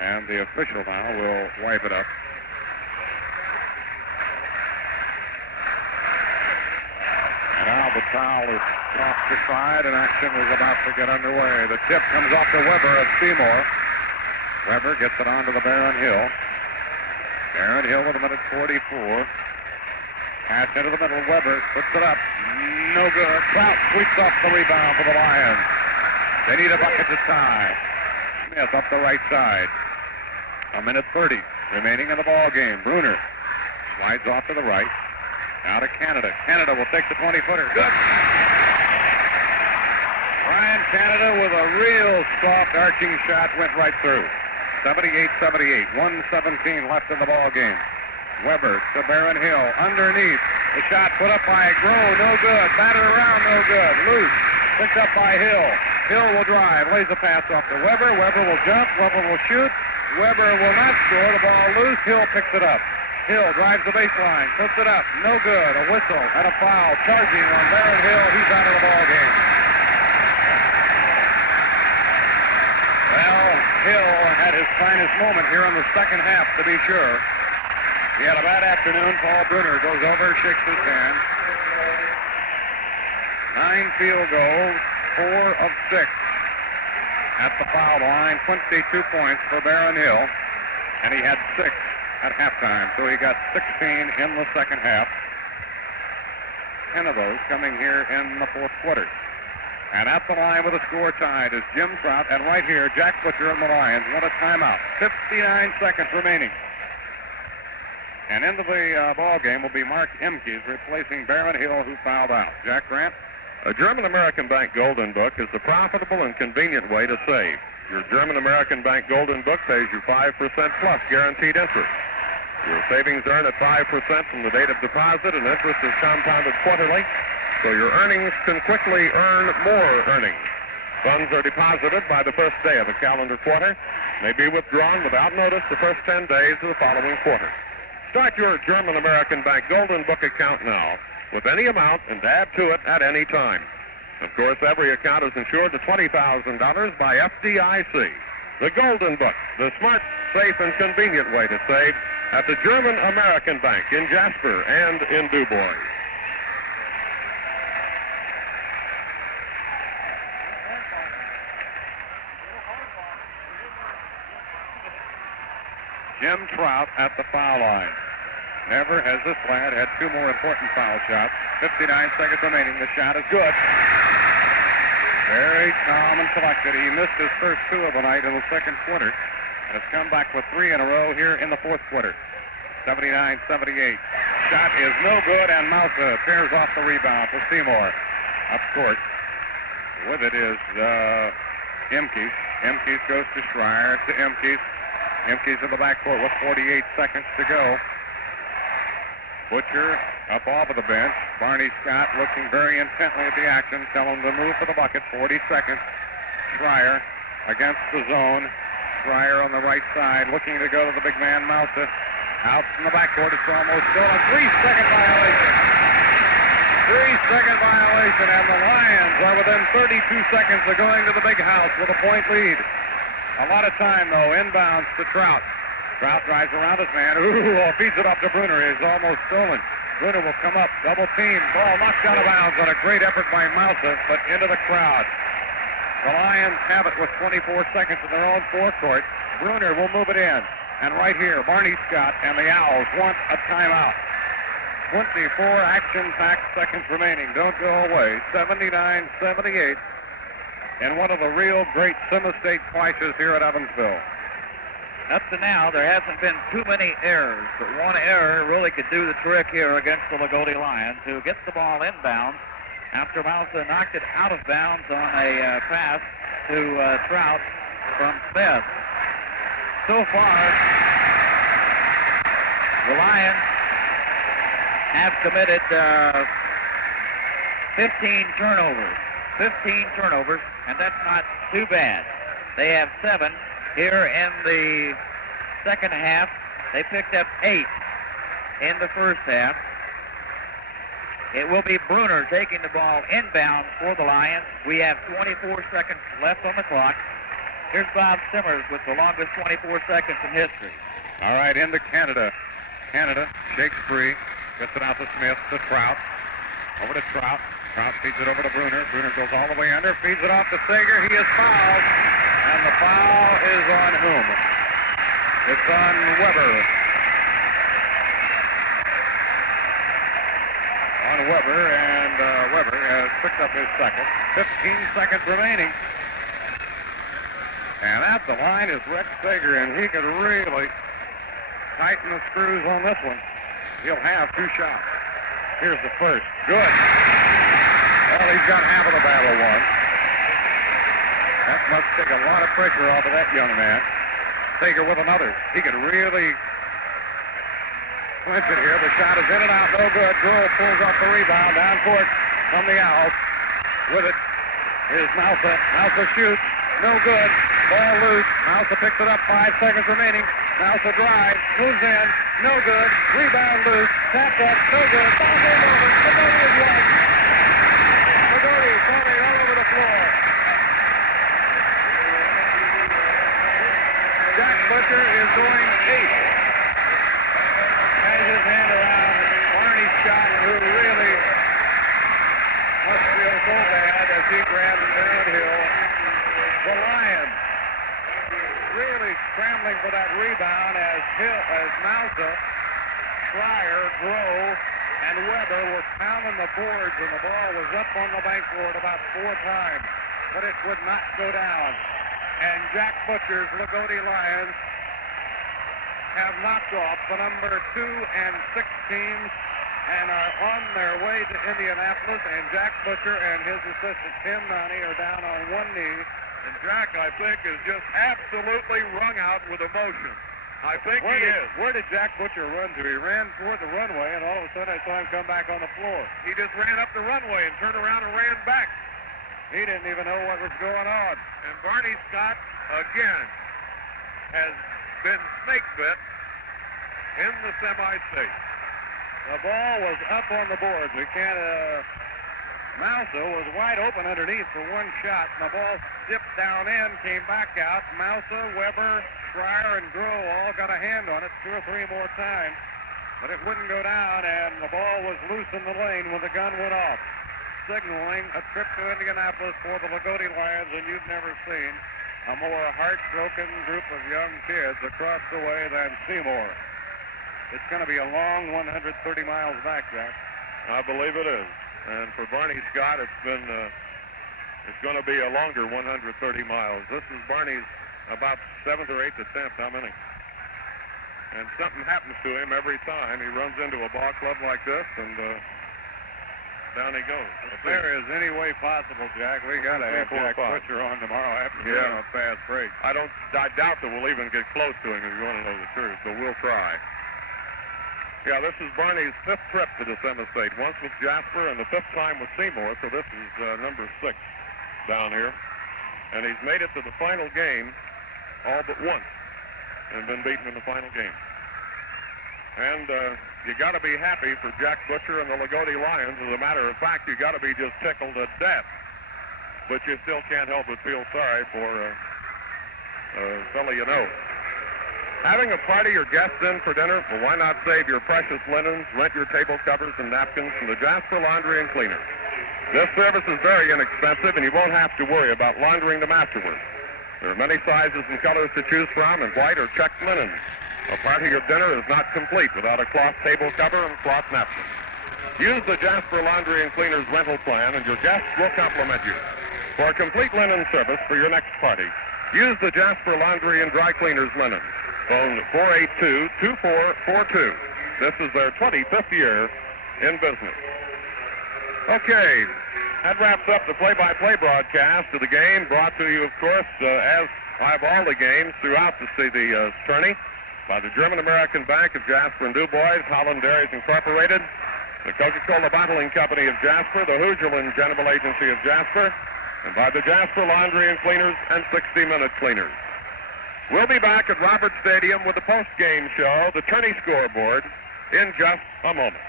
And the official now will wipe it up. And now the foul is tossed aside, and action is about to get underway. The tip comes off to Weber of Seymour. Weber gets it onto the Baron Hill. Baron Hill with a minute 44. Pass into the middle. Weber puts it up. No good. Trout sweeps off the rebound for the Lions. They need a bucket to tie. Smith up the right side. A minute 30 remaining in the ball game. Bruner slides off to the right. Now to Canada. Canada will take the 20-footer. Good. Brian Canada with a real soft arching shot went right through. 78-78. 1:17 left in the ball game. Weber to Baron Hill. Underneath. The shot put up by Groh. No good. Batted around. No good. Loose. Picked up by Hill. Hill will drive. Lays a pass off to Weber. Weber will jump. Weber will shoot. Weber will not score. The ball loose. Hill picks it up. Hill drives the baseline, puts it up, no good. A whistle and a foul. Charging on Barron Hill. He's out of the ball game. Well, Hill had his finest moment here in the second half, to be sure. He had a bad afternoon. Paul Bruner goes over, shakes his hand. 9 field goals, 4 of 6 at the foul line. 22 points for Barron Hill, and he had 6 at halftime, so he got 16 in the second half. 10 of those coming here in the fourth quarter. And at the line with a score tied is Jim Trout, and right here, Jack Butcher and the Lions want a timeout. 59 seconds remaining. And into the ball game will be Mark Emkes replacing Barron Hill, who fouled out. Jack Grant? A German-American Bank Golden Book is a profitable and convenient way to save. Your German-American Bank Golden Book pays you 5% plus guaranteed interest. Your savings earn at 5% from the date of deposit, and interest is compounded quarterly, so your earnings can quickly earn more earnings. Funds are deposited by the first day of the calendar quarter, may be withdrawn without notice the first 10 days of the following quarter. Start your German-American Bank Golden Book account now with any amount and add to it at any time. Of course, every account is insured to $20,000 by FDIC. The Golden Book, the smart, safe, and convenient way to save at the German-American Bank in Jasper and in DuBois. Jim Trout at the foul line. Never has this lad had 2 more important foul shots. 59 seconds remaining. The shot is good. Very calm and collected. He missed his first 2 of the night in the second quarter and has come back with 3 in a row here in the fourth quarter. 79-78. Shot is no good, and Mousa tears off the rebound for Seymour. Up court. With it is Emkes. Emkes goes to Schreier, to Emkes. Emkes in the backcourt with 48 seconds to go. Butcher up off of the bench. Barney Scott looking very intently at the action, telling him to move for the bucket. 40 seconds. Schreier against the zone. Schreier on the right side looking to go to the big man, Mousa. Out from the backcourt. It's almost still a 3-second violation. 3-second violation, and the Lions are within 32 seconds of going to the big house with a point lead. A lot of time, though. Inbounds to Trout. Trout drives around his man. Feeds it up to Bruner. It's almost stolen. Bruner will come up. Double team. Ball knocked out of bounds on a great effort by Mousa, but into the crowd. The Lions have it with 24 seconds in their own forecourt. Bruner will move it in. And right here, Barney Scott and the Owls want a timeout. 24 action-packed seconds remaining. Don't go away. 79-78. And one of the real great semi-state clashes here at Evansville. Up to now, there hasn't been too many errors, but one error really could do the trick here against the Loogootee Lions, who gets the ball inbound after Mousa knocked it out of bounds on a pass to Trout from Smith. So far, the Lions have committed 15 turnovers. 15 turnovers, and that's not too bad. They have 7 here in the second half. They picked up 8 in the first half. It will be Bruner taking the ball inbound for the Lions. We have 24 seconds left on the clock. Here's Bob Simmers with the longest 24 seconds in history. All right, into Canada. Canada shakes free. Gets it out to Smith, to Trout. Over to Trout. Trout feeds it over to Bruner. Bruner goes all the way under, feeds it off to Sager. He is fouled. And the foul is on whom? It's on Weber. On Weber, and Weber has picked up his second. 15 seconds remaining. And at the line is Rex Sager, and he could really tighten the screws on this one. He'll have 2 shots. Here's the first. Good. Well, he's got half of the battle won. That must take a lot of pressure off of that young man. Sager with another. He could really clinch it here. The shot is in and out. No good. Grohl pulls off the rebound. Down court from the Owls. With it is Mousa. Mousa shoots. No good. Ball loose. Mousa picks it up. 5 seconds remaining. Mousa drives, moves in, no good. Rebound loose, tapped up, no good. Ball game over. Loogootee is won. Loogootee falling all over the floor. Jack Butcher is going 8th. Has his hand around Barney Scott, who really must feel so bad as he grabs downhill. The Lions really scrambling for that rebound as Mousa, Fryer, Grove, and Weber were pounding the boards, and the ball was up on the bankboard about 4 times, but it would not go down. And Jack Butcher's Loogootee Lions have knocked off the number 2 and 6 teams and are on their way to Indianapolis, and Jack Butcher and his assistant Tim Mounty are down on one knee. And Jack, I think, is just absolutely wrung out with emotion. I think he is. Where did Jack Butcher run to? He ran toward the runway, and all of a sudden I saw him come back on the floor. He just ran up the runway and turned around and ran back. He didn't even know what was going on. And Barney Scott, again, has been snake bit in the semi-state. The ball was up on the boards. We can't... Mousa was wide open underneath for one shot, and the ball dipped down in, came back out. Mousa, Weber, Fryer, and Groh all got a hand on it 2 or 3 more times, but it wouldn't go down, and the ball was loose in the lane when the gun went off, signaling a trip to Indianapolis for the Loogootee Lions, and you've never seen a more heartbroken group of young kids across the way than Seymour. It's going to be a long 130 miles back, Jack. I believe it is. And for Barney Scott, it's going to be a longer 130 miles. This is Barney's about 7th or 8th attempt. How many? And something happens to him every time. He runs into a ball club like this, and down he goes. If there is any way possible, Jack, we got to have Jack Butcher on tomorrow afternoon on a fast break. I doubt that we'll even get close to him if you want to know the truth, but we'll try. Yeah, this is Barney's 5th trip to the semi-state, once with Jasper and the 5th time with Seymour, so this is number 6 down here. And he's made it to the final game all but once and been beaten in the final game. And you got to be happy for Jack Butcher and the Loogootee Lions. As a matter of fact, you got to be just tickled to death. But you still can't help but feel sorry for a fellow you know. Having a party or guests in for dinner? Well, why not save your precious linens, rent your table covers and napkins from the Jasper Laundry and Cleaners. This service is very inexpensive, and you won't have to worry about laundering them afterwards. There are many sizes and colors to choose from in white or checked linen. A party or dinner is not complete without a cloth table cover and cloth napkin. Use the Jasper Laundry and Cleaners rental plan, and your guests will compliment you. For a complete linen service for your next party, use the Jasper Laundry and Dry Cleaners linen. Phone 482-2442. This is their 25th year in business. Okay, that wraps up the play-by-play broadcast of the game, brought to you, of course, as by all the games throughout the tourney, by the German-American Bank of Jasper and DuBois, Holland Dairies Incorporated, the Coca-Cola Bottling Company of Jasper, the Hoosierland General Agency of Jasper, and by the Jasper Laundry and Cleaners and 60-Minute Cleaners. We'll be back at Roberts Stadium with the post-game show, the tourney scoreboard, in just a moment.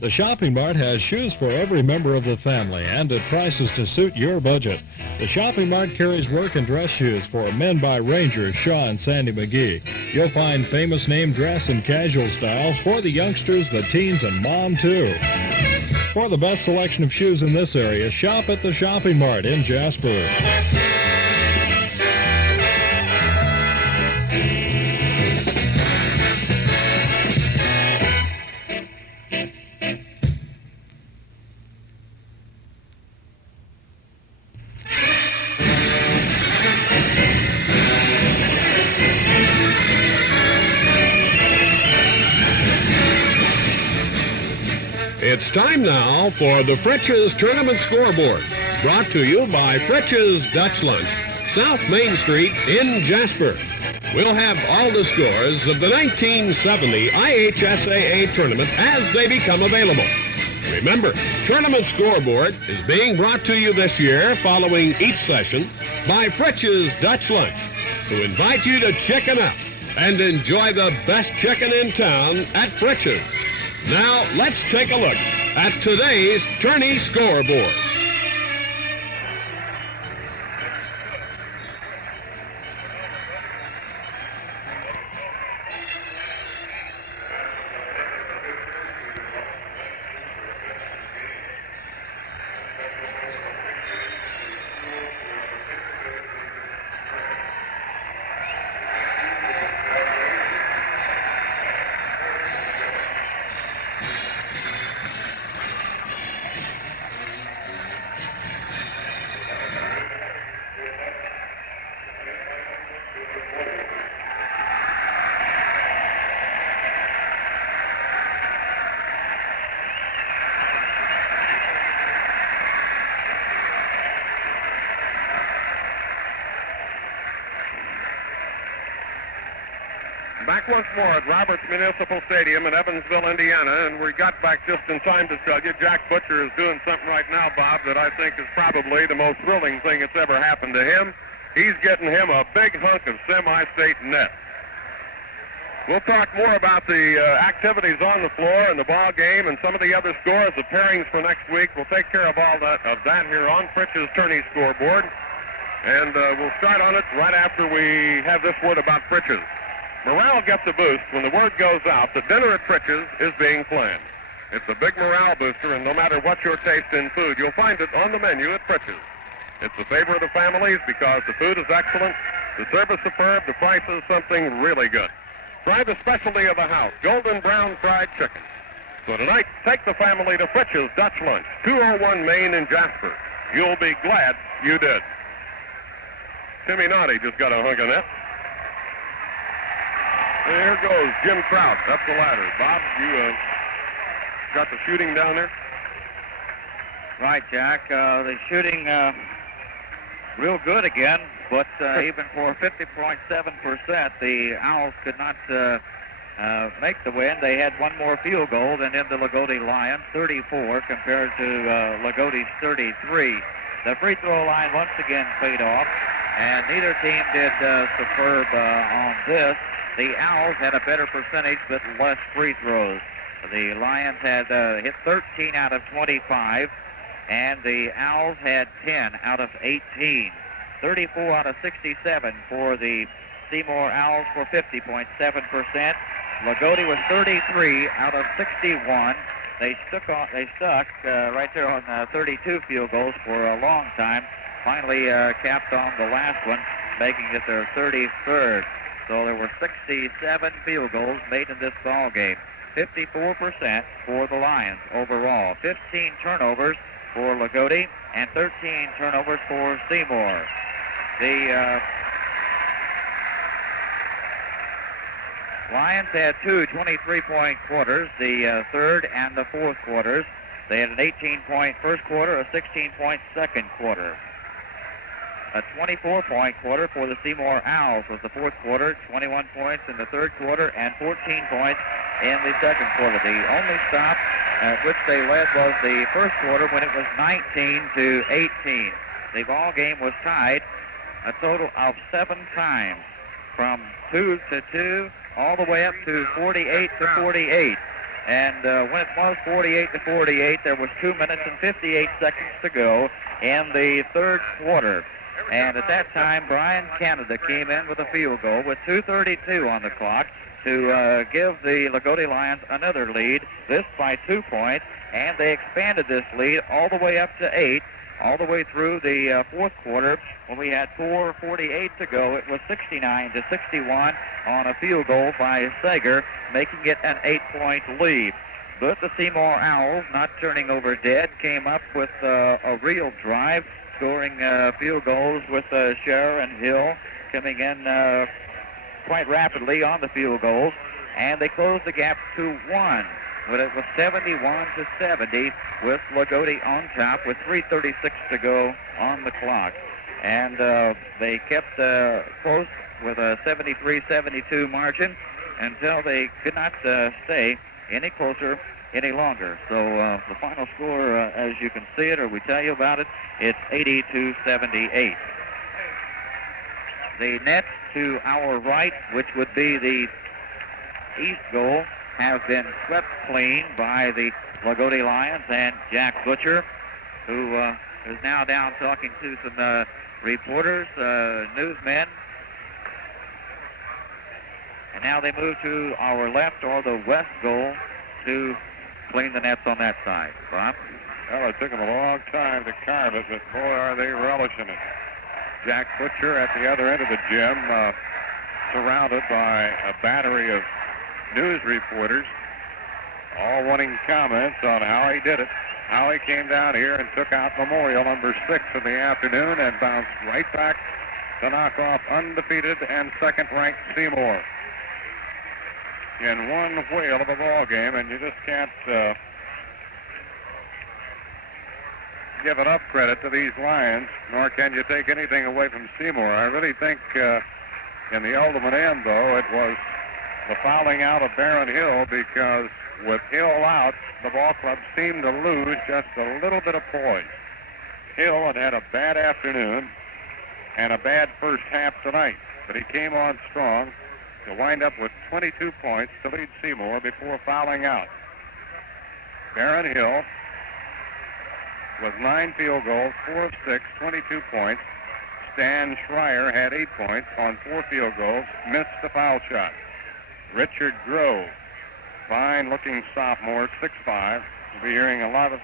The Shopping Mart has shoes for every member of the family and at prices to suit your budget. The Shopping Mart carries work and dress shoes for men by Ranger, Shaw, and Sandy McGee. You'll find famous name dress and casual styles for the youngsters, the teens, and mom, too. For the best selection of shoes in this area, shop at the Shopping Mart in Jasper. It's time now for the Fritch's Tournament Scoreboard, brought to you by Fritch's Dutch Lunch, South Main Street in Jasper. We'll have all the scores of the 1970 IHSAA tournament as they become available. Remember, Tournament Scoreboard is being brought to you this year following each session by Fritz's Dutch Lunch, who invite you to chicken up and enjoy the best chicken in town at Fritz's. Now, let's take a look at today's Tourney Scoreboard. Back once more at Roberts Municipal Stadium in Evansville, Indiana, and we got back just in time to tell you Jack Butcher is doing something right now, Bob, that I think is probably the most thrilling thing that's ever happened to him. He's getting him a big hunk of semi-state net. We'll talk more about the activities on the floor and the ball game and some of the other scores, the pairings for next week. We'll take care of all that here on Fritz's Tourney Scoreboard, and we'll start on it right after we have this word about Fritz's. Morale gets a boost when the word goes out that dinner at Fritz's is being planned. It's a big morale booster, and no matter what your taste in food, you'll find it on the menu at Fritz's. It's the favorite of the families because the food is excellent, the service superb, the price is something really good. Try the specialty of the house, golden brown fried chicken. So tonight, take the family to Fritz's Dutch Lunch, 201 Main in Jasper. You'll be glad you did. Timmy Naughty just got a hunk of that. And here goes Jim Kraut up the ladder. Bob, you got the shooting down there? Right, Jack. The shooting real good again, but even for 50.7%, the Owls could not make the win. They had one more field goal than in the Loogootee Lions, 34 compared to Loogootee's 33. The free throw line once again paid off, and neither team did superb on this. The Owls had a better percentage but less free throws. The Lions had hit 13 out of 25, and the Owls had 10 out of 18. 34 out of 67 for the Seymour Owls for 50.7%. Loogootee was 33 out of 61. They stuck right there on 32 field goals for a long time. Finally capped on the last one, making it their 33rd. So there were 67 field goals made in this ball game. 54% for the Lions overall. 15 turnovers for Loogootee and 13 turnovers for Seymour. The Lions had two 23-point quarters, the third and the fourth quarters. They had an 18-point first quarter, a 16-point second quarter. A 24-point quarter for the Seymour Owls was the fourth quarter, 21 points in the third quarter, and 14 points in the second quarter. The only stop at which they led was the first quarter when it was 19-18. The ball game was tied a total of 7 times, from 2-2 all the way up to 48-48. And when it was 48-48, there was 2 minutes and 58 seconds to go in the third quarter. And at that time, Brian Canada came in with a field goal with 2:32 on the clock to give the Loogootee Lions another lead, this by 2 points, and they expanded this lead all the way up to 8, all the way through the fourth quarter. When we had 4:48 to go, it was 69-61 on a field goal by Sager, making it an 8-point lead. But the Seymour Owls, not turning over dead, came up with a real drive, scoring field goals with Scherer and Hill coming in quite rapidly on the field goals, and they closed the gap to 1. But it was 71-70 with Loogootee on top with 3:36 to go on the clock. And they kept close with a 73-72 margin until they could not stay any closer any longer. So the final score, as you can see it, or we tell you about it, it's 80-78. The net to our right, which would be the east goal, has been swept clean by the Loogootee Lions and Jack Butcher, who is now down talking to some reporters, newsmen. And now they move to our left or the west goal to clean the nets on that side. Bob? Well, it took them a long time to carve it, but boy, are they relishing it. Jack Butcher at the other end of the gym, surrounded by a battery of news reporters, all wanting comments on how he did it, how he came down here and took out Memorial number 6 in the afternoon and bounced right back to knock off undefeated and second-ranked Seymour in one whale of a ball game, and you just can't give enough credit to these Lions, nor can you take anything away from Seymour. I really think in the ultimate end, though, it was the fouling out of Barron Hill, because with Hill out, the ball club seemed to lose just a little bit of poise. Hill had had a bad afternoon and a bad first half tonight, but he came on strong to wind up with 22 points to lead Seymour before fouling out. Barron Hill with 9 field goals, 4 of 6, 22 points. Stan Schreier had 8 points on 4 field goals, missed the foul shot. Richard Grove, fine-looking sophomore, 6'5". We'll be hearing a lot of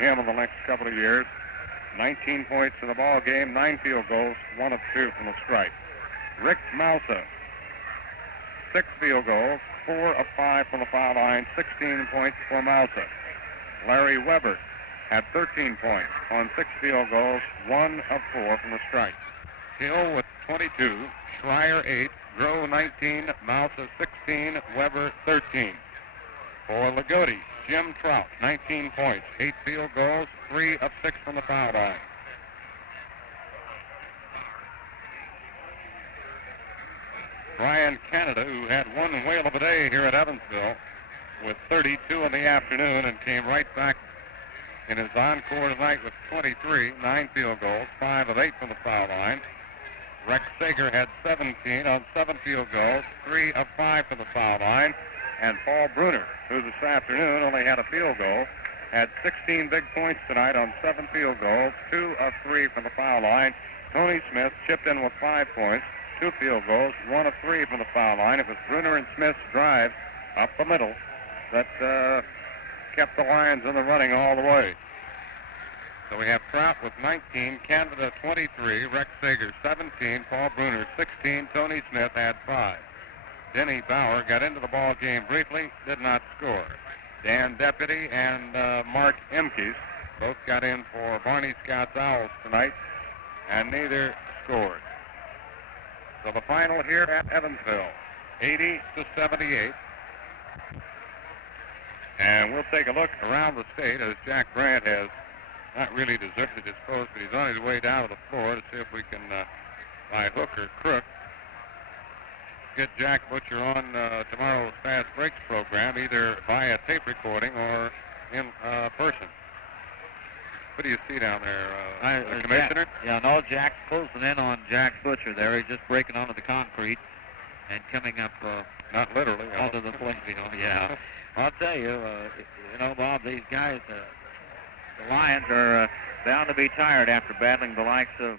him in the next couple of years. 19 points in the ball game, 9 field goals, 1 of 2 from the stripe. Rick Mousa, 6 field goals, 4 of 5 from the foul line, 16 points for Mousa. Larry Weber had 13 points on 6 field goals, 1 of 4 from the stripe. Hill with 22, Schreier 8, Grove 19, Mousa 16, Weber 13. For Loogootee, Jim Trout, 19 points, 8 field goals, 3 of 6 from the foul line. Brian Canada, who had one whale of a day here at Evansville with 32 in the afternoon and came right back in his encore tonight with 23, 9 field goals, 5 of 8 from the foul line. Rex Sager had 17 on 7 field goals, 3 of 5 from the foul line. And Paul Bruner, who this afternoon only had a field goal, had 16 big points tonight on 7 field goals, 2 of 3 from the foul line. Tony Smith chipped in with 5 points, 2 field goals, 1 of 3 from the foul line. It was Bruner and Smith's drive up the middle that kept the Lions in the running all the way. So we have Trout with 19, Canada 23, Rex Sager 17, Paul Bruner 16, Tony Smith had 5. Denny Bauer got into the ball game briefly, did not score. Dan Deputy and Mark Emkes both got in for Barney Scott's Owls tonight, and neither scored. So the final here at Evansville, 80-78. And we'll take a look around the state as Jack Brandt has not really deserted his post, but he's on his way down to the floor to see if we can, by hook or crook, get Jack Butcher on tomorrow's Fast Breaks program, either via tape recording or in person. What do you see down there, Commissioner? Jack's closing in on Jack Butcher there. He's just breaking onto the concrete and coming up not literally onto the play field. Yeah. I'll tell you, Bob, these guys, the Lions are bound to be tired after battling the likes of